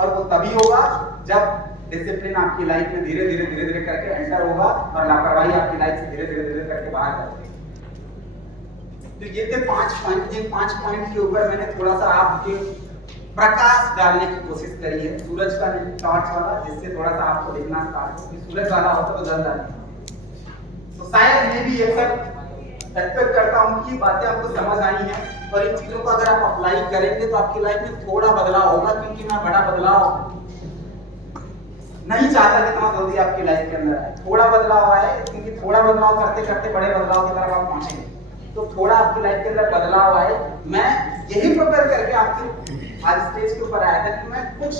और वो तभी होगा जब डिसिप्लिन आपकी लाइफ में धीरे धीरे करके एंटर होगा और लापरवाही आपकी लाइफ से धीरे धीरे करके बाहर जाएगी। तो ये थे 5 पॉइंट, जिन 5 पॉइंट के ऊपर मैंने थोड़ा सा आपके प्रकाश डालने की कोशिश करी है, सूरज का टॉर्च वाला, जिससे थोड़ा सा आपको देखना स्टार्ट हो। सूरज वाला होता तो जल्द आने, तो शायद मैं भी ये सब एक्सपेक्ट करता हूँ कि बातें आपको समझ आई हैं, और इन चीजों को अगर आप अप्लाई करेंगे तो आपकी लाइफ में थोड़ा बदलाव होगा। क्योंकि मैं बड़ा बदलाव नहीं चाहता कि इतना जल्दी आपकी लाइफ के अंदर आए, थोड़ा बदलाव आए, क्योंकि थोड़ा बदलाव करते करते बड़े बदलाव की तरफ आप पहुंचेंगे। तो थोड़ा आपकी लाइफ के अंदर बदलाव आए। मैं यही प्रिपेयर करके आपके आज स्टेज के ऊपर आया था कि मैं कुछ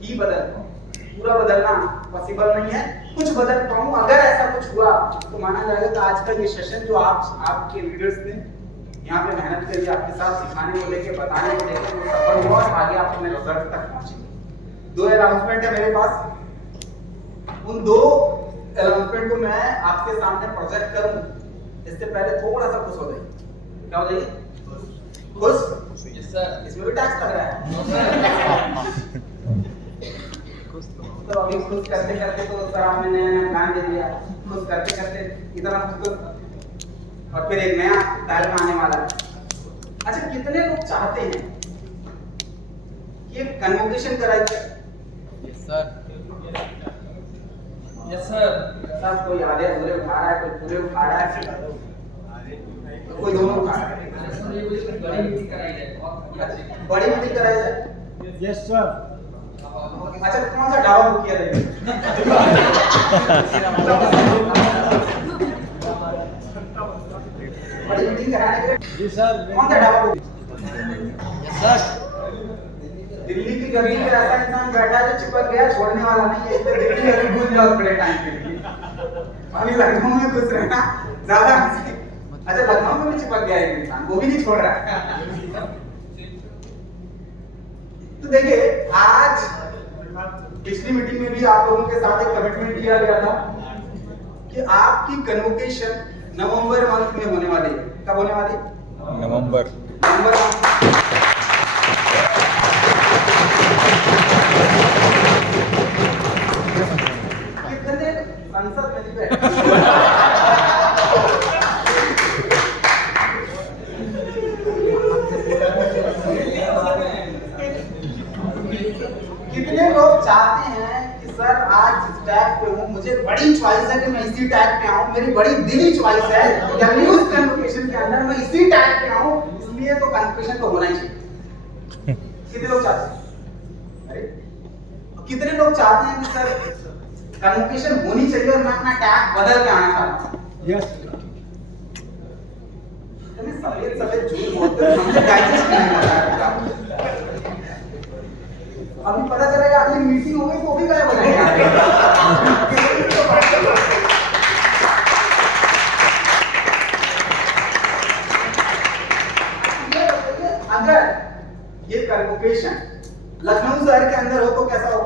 ही बदल पाऊं। पूरा बदलना पॉसिबल नहीं है, कुछ बदल पाऊं। अगर ऐसा कुछ हुआ तो माना जाएगा कि आज का ये सेशन जो आपके लीडर्स ने यहाँ पे मेहनत करी, आपके साथ सिखाने को लेके, बताने को लेके, वो सफल हुआ और आगे आप अपने रिजल्ट तक पहुंचेंगे। 2 अनाउंसमेंट है मेरे पास, उन 2 अनाउंसमेंट को मैं आपके सामने प्रोजेक्ट करूं। इससे पहले थोड़ा सा खुश हो जाइए। क्या हो जाइए? खुश? Yes sir. इसमें भी टैक्स लग रहा है। तो अभी खुश करते करते तो सर आपने नया प्लान दे दिया। खुश करते करते इतना खुश और फिर एक नया तालिम आने वाला है। अच्छा, कितने लोग चाहते हैं कि कन्वोकेशन कराई जाए? यस सर सब कोई आधे अधूरे उठा रहा है, कोई पूरे उठा रहा है, तो कोई दोनों उठा रहा है। बड़ी मीटिंग कराई जाए, बड़ी मीटिंग कराई जाए। Yes sir. अच्छा, कौन सा ढाबा बुक किया जाए? बड़ी मीटिंग कराने के लिए जी सर। कौन सा dhaba book? Yes sir. Delhi की गर्मी में ऐसा इंसान बैठा है जो चिपक गया, छोड़ने वाला नहीं है, इसलिए दिल्ली अभी भूल जाओ थोड़े टाइम के लिए। अभी लखनऊ में खुश रहना ज्यादा। अच्छा, लखनऊ में भी चिपक गया एक इंसान, वो भी नहीं छोड़ रहा है। तो देखिए, आज पिछली मीटिंग में भी आप लोगों के साथ एक कमिटमेंट किया गया था कि आपकी कन्वोकेशन नवंबर मंथ में होने वाली है। कब होने वाली? नवंबर। कितने संसद में नहीं बैठे? कितने लोग चाहते हैं कि सर आज इस टैग पे हूँ, मुझे बड़ी चॉइस है कि मैं इसी टैग पे आऊँ, मेरी बड़ी दिली चॉइस है कि न्यूज़ कन्वोकेशन के अंदर मैं इसी टैग पे आऊँ, इसलिए तो कन्वोकेशन तो होना ही चाहिए। कितने लोग चाहते हैं? अरे, कितने लोग चाहते हैं कि सर कन्वोकेशन होनी चाहिए और मैं अपना टैग बदल के आना चाहता हूँ? यस। सफेद सफेद झूठ बोलते हैं, हमसे डाइजेस्ट नहीं हो रहा है। अभी पता चलेगा अगली मीटिंग होगी तो भी गायब हो जाएगा। अगर ये कन्वोकेशन लखनऊ शहर के अंदर हो तो कैसा हो?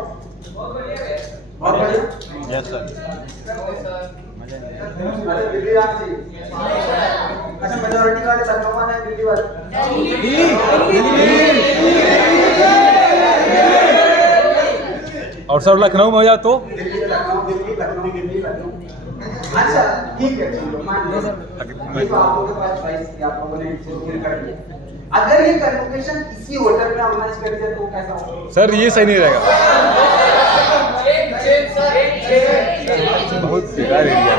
बहुत बढ़िया है। बहुत बढ़िया। Yes sir. अरे दिल्ली राम जी। अच्छा, मेजॉरिटी वाले लखनऊ वाले हैं, दिल्ली वाले? और सर लखनऊ में हो जाए तो? दिल्ली लखनऊ, दिल्ली लखनऊ, दिल्ली लखनऊ। अच्छा, ठीक है, चलो मान लो ये तो आप लोगों के पास चॉइस थी, आप लोगों ने फुलफिल कर दिया। अगर ये कन्वोकेशन किसी होटल में ऑर्गेनाइज कर दिया तो कैसा होगा? सर ये सही नहीं रहेगा। बहुत बेकार एरिया है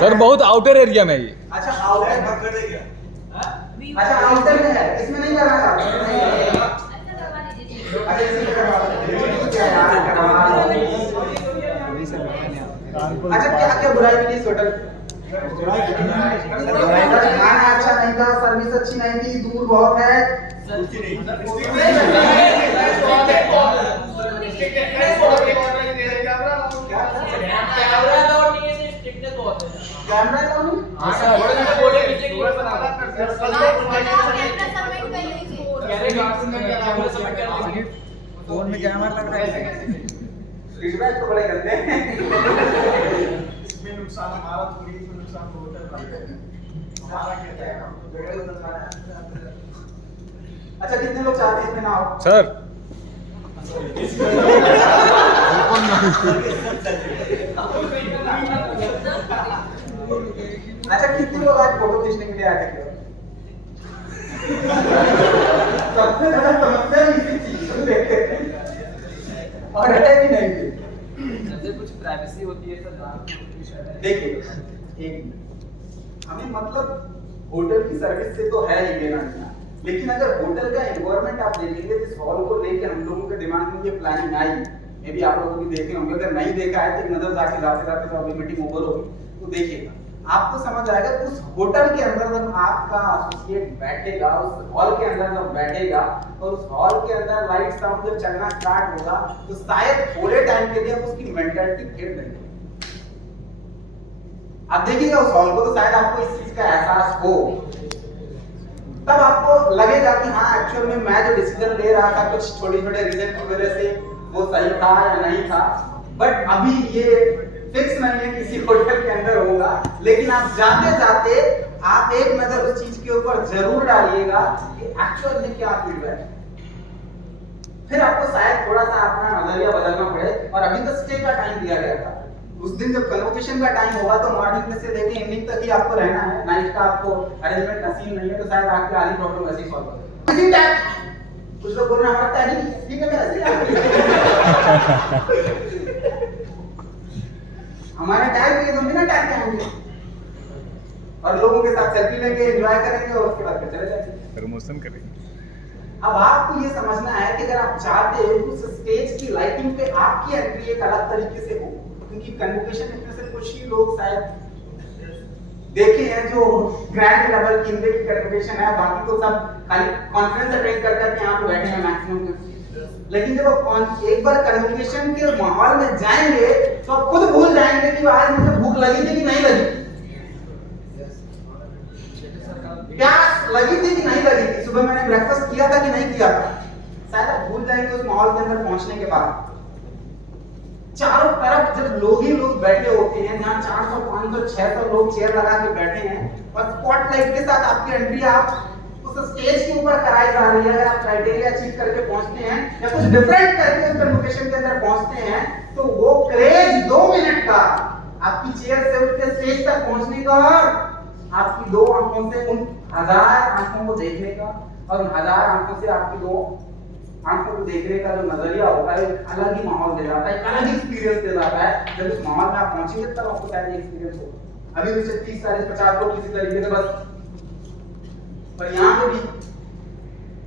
सर, बहुत आउटर एरिया में ये। अच्छा, आउटर में है, इसमें नहीं करना चाहते? अच्छा, इसी में करवा दीजिए। अच्छा, क्या क्या बुराई मिली इस होटल? खाना अच्छा नहीं था, सर्विस अच्छी नहीं थी, दूर बहुत है। कैमरा फोन में कैमरा लग रहा है। फीडबैक तो बड़े गंदे हैं। इसमें नुकसान हमारा थोड़ी, इसमें नुकसान होटल का है। हमारा क्या है, हम तो जगह बनवाना है। अच्छा, कितने लोग चाहते हैं इसमें ना हो? सर अच्छा, कितने लोग आज फोटो खींचने के लिए आए थे? सबसे ज्यादा समस्या इसी चीज को लेके और है भी नहीं थी। सबसे कुछ प्राइवेसी होती है सर। देखिए, एक मिनट, हमें मतलब होटल की सर्विस से तो है ही लेना देना, लेकिन अगर होटल का एनवायरनमेंट आप देखेंगे, जिस हॉल को लेके हम लोगों के दिमाग में ये प्लानिंग आई, मे भी आप लोगों भी देखे होंगे, अगर नहीं देखा है तो एक नजर जाके जाते तो अभी मीटिंग ओवर होगी तो देखिएगा, आपको समझ आएगा। उस होटल के अंदर जब आपका एसोसिएट बैठेगा, उस हॉल के अंदर जब बैठेगा और उस हॉल के अंदर लाइट साउंड जब चलना स्टार्ट होगा तो शायद थोड़े टाइम के लिए आप उसकी मेंटालिटी फेर देंगे। आप देखिएगा उस हॉल को तो शायद आपको इस चीज का एहसास हो, तब आपको लगेगा कि हाँ एक्चुअल में मैं जो डिसीजन ले रहा था कुछ छोटे-छोटे रीजन की वजह से वो सही था या नहीं था, बट अभी ये फिक्स नहीं है किसी होटल के अंदर होगा। लेकिन आप जाते जाते आप एक नजर उस चीज के ऊपर जरूर डालिएगा कि एक्चुअल में क्या फीडबैक है। फिर आपको शायद थोड़ा सा अपना नजरिया बदलना पड़े। और अभी तो स्टे का टाइम दिया गया था, उस दिन जब कन्वोकेशन का टाइम होगा तो मॉर्निंग में से लेके इवनिंग तक ही आपको रहना है, नाइट का आपको अरेंजमेंट का सीन नहीं है, तो शायद आपकी आधी प्रॉब्लम वैसे ही सॉल्व हो जाएगी। कुछ लोग बोलना पड़ता है नहीं, ठीक है मैं हमारे टाइम के होंगे ना, टाइम के होंगे और लोगों के साथ सेल्फी लेके एंजॉय करेंगे और उसके बाद चले जाएंगे, प्रमोशन करेंगे। अब आपको ये समझना है कि अगर आप चाहते हो कि उस स्टेज की लाइटिंग पे आपकी एंट्री एक अलग तरीके से हो, क्योंकि कन्वोकेशन में से कुछ ही लोग शायद देखे हैं जो ग्रैंड लेवल की इंडिया की कन्वोकेशन है, बाकी तो सब खाली कॉन्फ्रेंस अटेंड कर करके यहाँ पे बैठे हैं मैक्सिमम। लेकिन जब आप एक बार कन्वोकेशन के माहौल में जाएंगे तो आप खुद भूल जाएंगे कि आज मुझे भूख लगी थी कि नहीं लगी, प्यास लगी थी कि नहीं लगी थी, सुबह मैंने ब्रेकफास्ट किया था कि नहीं किया था, शायद आप भूल जाएंगे उस माहौल के अंदर पहुंचने के बाद। चारों तरफ जब लोग ही लोग बैठे होते हैं, जहां 400 500 600 लोग चेयर लगा के बैठे हैं और स्पॉटलाइट के साथ आपकी एंट्री आप उस स्टेज के ऊपर कराई जा रही है, अगर आप क्राइटेरिया अचीव करके पहुंचते हैं या कुछ डिफरेंट करके उस कन्वोकेशन के अंदर पहुंचते हैं, तो वो क्रेज 2 मिनट का आपकी चेयर से उठ के स्टेज तक पहुंचने का और आपकी 2 आंखों से उन 1000 आंखों को देखने का और उन 1000 आंखों से आपकी 2 आंखों को देखने का जो नजरिया होता है एक अलग ही माहौल दे जाता है, एक अलग ही एक्सपीरियंस दे जाता है। जब उस माहौल में आप पहुंचेंगे तब आपको शायद ये एक्सपीरियंस हो। अभी तो 30 40 50 लोग किसी तरीके से बस, पर यहाँ पे भी,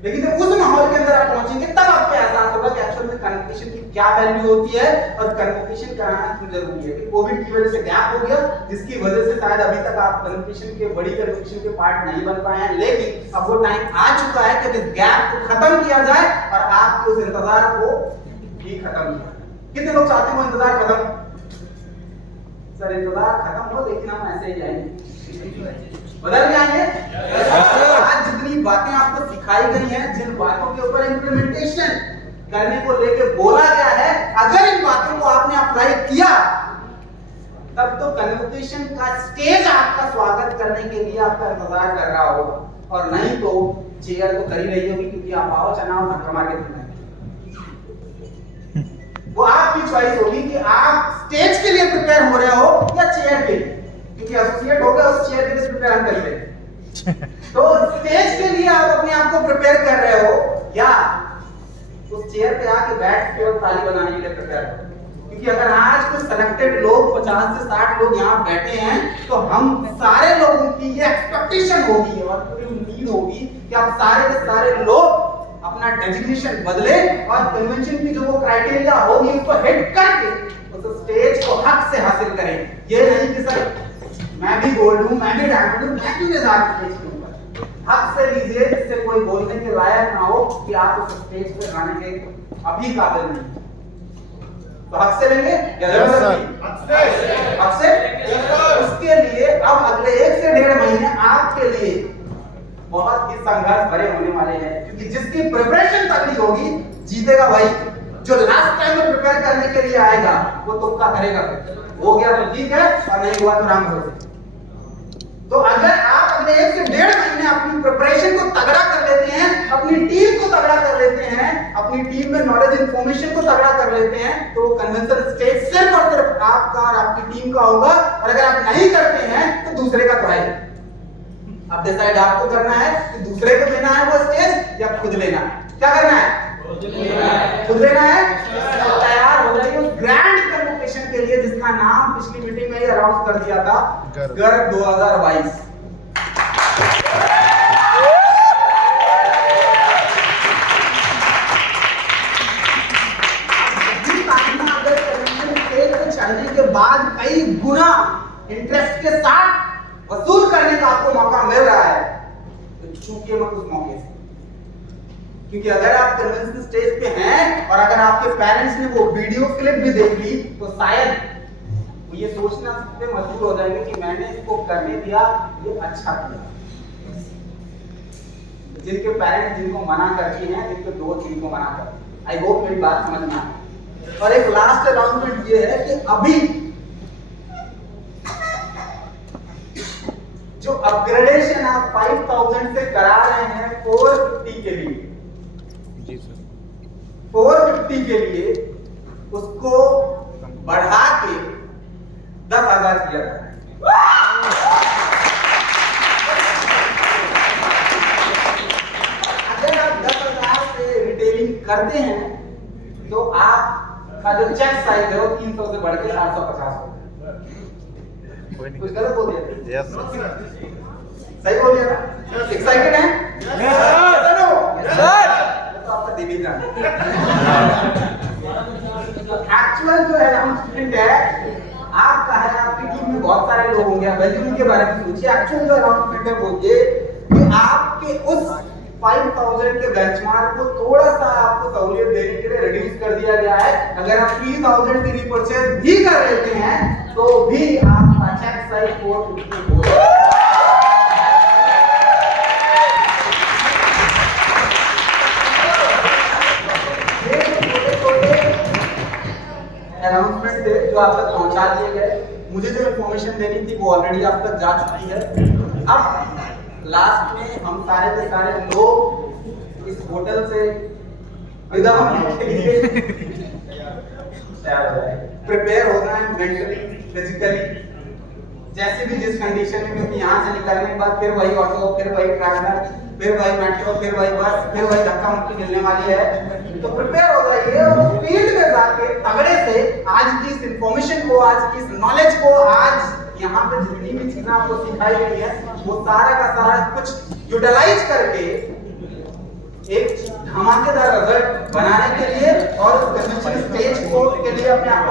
लेकिन जब उस माहौल के अंदर आप पहुंचेंगे तब आपको एहसास होगा कि एक्चुअल में कन्वोकेशन की क्या वैल्यू होती है और कन्वोकेशन कराना क्यों जरूरी है। कि कोविड की वजह से गैप हो गया, जिसकी वजह से शायद अभी तक आप कन्वोकेशन के बड़ी कन्वोकेशन के पार्ट नहीं बन पाए हैं, लेकिन अब वो टाइम आ चुका है कि इस गैप को खत्म किया जाए और आपके उस इंतजार को भी खत्म किया। कितने लोग चाहते हो इंतजार खत्म? सर इंतजार खत्म हो, लेकिन हम ऐसे ही जाएंगे, बदल जाएंगे। आज जितनी बातें आपको सिखाई गई हैं, जिन बातों के ऊपर इंप्लीमेंटेशन करने को लेके बोला गया है, अगर इन बातों को आपने अप्लाई किया तब तो कन्वोकेशन का स्टेज आपका स्वागत करने के लिए आपका इंतजार कर रहा होगा, और नहीं तो चेयर तो कर ही रही होगी, क्योंकि आप आओ चनाव धक्का मार के वो आपकी चॉइस होगी कि आप स्टेज के लिए प्रिपेयर हो रहे हो या चेयर के लिए, क्योंकि एसोसिएट होगा उस चेयर के लिए प्रिपेयर हम कर रहे हैं। तो स्टेज के लिए आप अपने आप को प्रिपेयर कर रहे हो या उस चेयर पे आके बैठ के ताली बजाने के लिए प्रिपेयर हो? क्योंकि अगर आज कुछ सेलेक्टेड लोग 50 से 60 लोग यहाँ बैठे हैं तो हम सारे लोगों की ये एक्सपेक्टेशन होगी और पूरी उम्मीद होगी कि आप सारे के सारे लोग अपना डेजिग्नेशन बदले और कन्वेंशन की जो वो क्राइटेरिया होगी उसको हिट करके उस स्टेज को हक से हासिल करें। ये नहीं कि सर मैं भी गोल्ड हूं, मैं भी डायमंड हूं, मैं क्यों नहीं जा स्टेज के ऊपर? हक से लीजिए, जिससे कोई बोलने के लायक ना हो कि आप उस स्टेज पे आने के अभी काबिल नहीं। तो हक से लेंगे या जबरदस्ती? हक से। उसके लिए अब अगले 1 से 1.5 महीने आपके लिए बहुत ही संघर्ष भरे होने वाले हैं, क्योंकि जिसकी प्रिपरेशन तगड़ी होगी जीतेगा भाई। जो लास्ट टाइम में प्रिपेयर करने के लिए आएगा वो तुक्का करेगा, हो गया तो ठीक है और नहीं हुआ तो राम भरोसे। तो अगर आप अगले 1 से 1.5 महीने अपनी प्रिपरेशन को तगड़ा कर लेते हैं, अपनी टीम को तगड़ा कर लेते हैं, अपनी टीम में नॉलेज इंफॉर्मेशन को तगड़ा कर लेते हैं, तो वो कन्वेंशन स्टेज सिर्फ और सिर्फ आपका और आपकी टीम का होगा। और अगर आप नहीं करते हैं तो दूसरे का तो है। अब डिसाइड आपको करना है कि दूसरे को देना है वो स्टेज या खुद लेना है। क्या करना है? खुद लेना है। तो तैयार हो जाइए उस ग्रैंड कन्वोकेशन के लिए जिसका नाम पिछली मीटिंग में ही अनाउंस कर दिया था, गर्व 2022। चढ़ने के बाद कई गुना इंटरेस्ट के साथ वसूल करने का आपको मौका मिल रहा है, तो चूकिए मत उस मौके से। क्योंकि अगर आप कन्वेंशन स्टेज पे हैं और अगर आपके पेरेंट्स ने वो वीडियो क्लिप भी देख ली तो शायद वो ये सोचना पे मजबूर हो जाएंगे कि मैंने इसको करने दिया, ये अच्छा किया। जिनके पेरेंट्स जिनको मना करती हैं, जिनके दोस्त जिनको मना करते हैं, आई होप मेरी बात समझ में आए। और एक लास्ट अनाउंसमेंट ये है कि अभी जो अपग्रेडेशन आप 5000 से करा रहे हैं 450 के लिए, 450 के लिए उसको बढ़ा के 10,000 किया था। अगर आप 10,000 से रिटेलिंग करते हैं तो आपका जो चेक साइज है वो 300 से बढ़ के 750 हो। कुछ गलत बोल दिया? सही बोल दिया ना? एक्साइटेड हैं? तो आपका दिल जान। एक्चुअल जो अनाउंसमेंट है आपका है, आपकी टीम में बहुत सारे लोग होंगे, वैल्यू के बारे में सोचिए। एक्चुअल जो अनाउंसमेंट है वो ये कि आपके उस 5000 के बेंचमार्क को थोड़ा सा आपको सहूलियत देने के लिए रिड्यूस कर दिया गया है। अगर आप 3000 की रीपरचेज भी कर लेते हैं तो भी आपका चेक साइज 450 होगा। अनाउंसमेंट थे जो आप तक पहुंचा दिए गए। मुझे जो इंफॉर्मेशन देनी थी वो ऑलरेडी आप तक जा चुकी है। अब लास्ट में हम सारे के सारे लोग इस होटल से विदा होने के लिए प्रिपेयर होना है मेंटली, फिजिकली। जैसे भी जिस कंडीशन में, क्योंकि यहाँ से निकलने के बाद फिर वही ऑटो, फिर वही ट्रैवलर, फिर वही मेट्रो, फिर वही बस, फिर वही धक्का मुक्की मिलने वाली है। तो प्रिपेयर हो जाइए और फील्ड में जाके तगड़े से आज की इस इंफॉर्मेशन को, आज की इस नॉलेज को, आज यहाँ पे जितनी भी चीजें आपको सिखाई गई है वो सारा का सारा कुछ यूटिलाइज करके एक धमाकेदार रिजल्ट बनाने के लिए और उस स्टेज को के लिए अपने आप को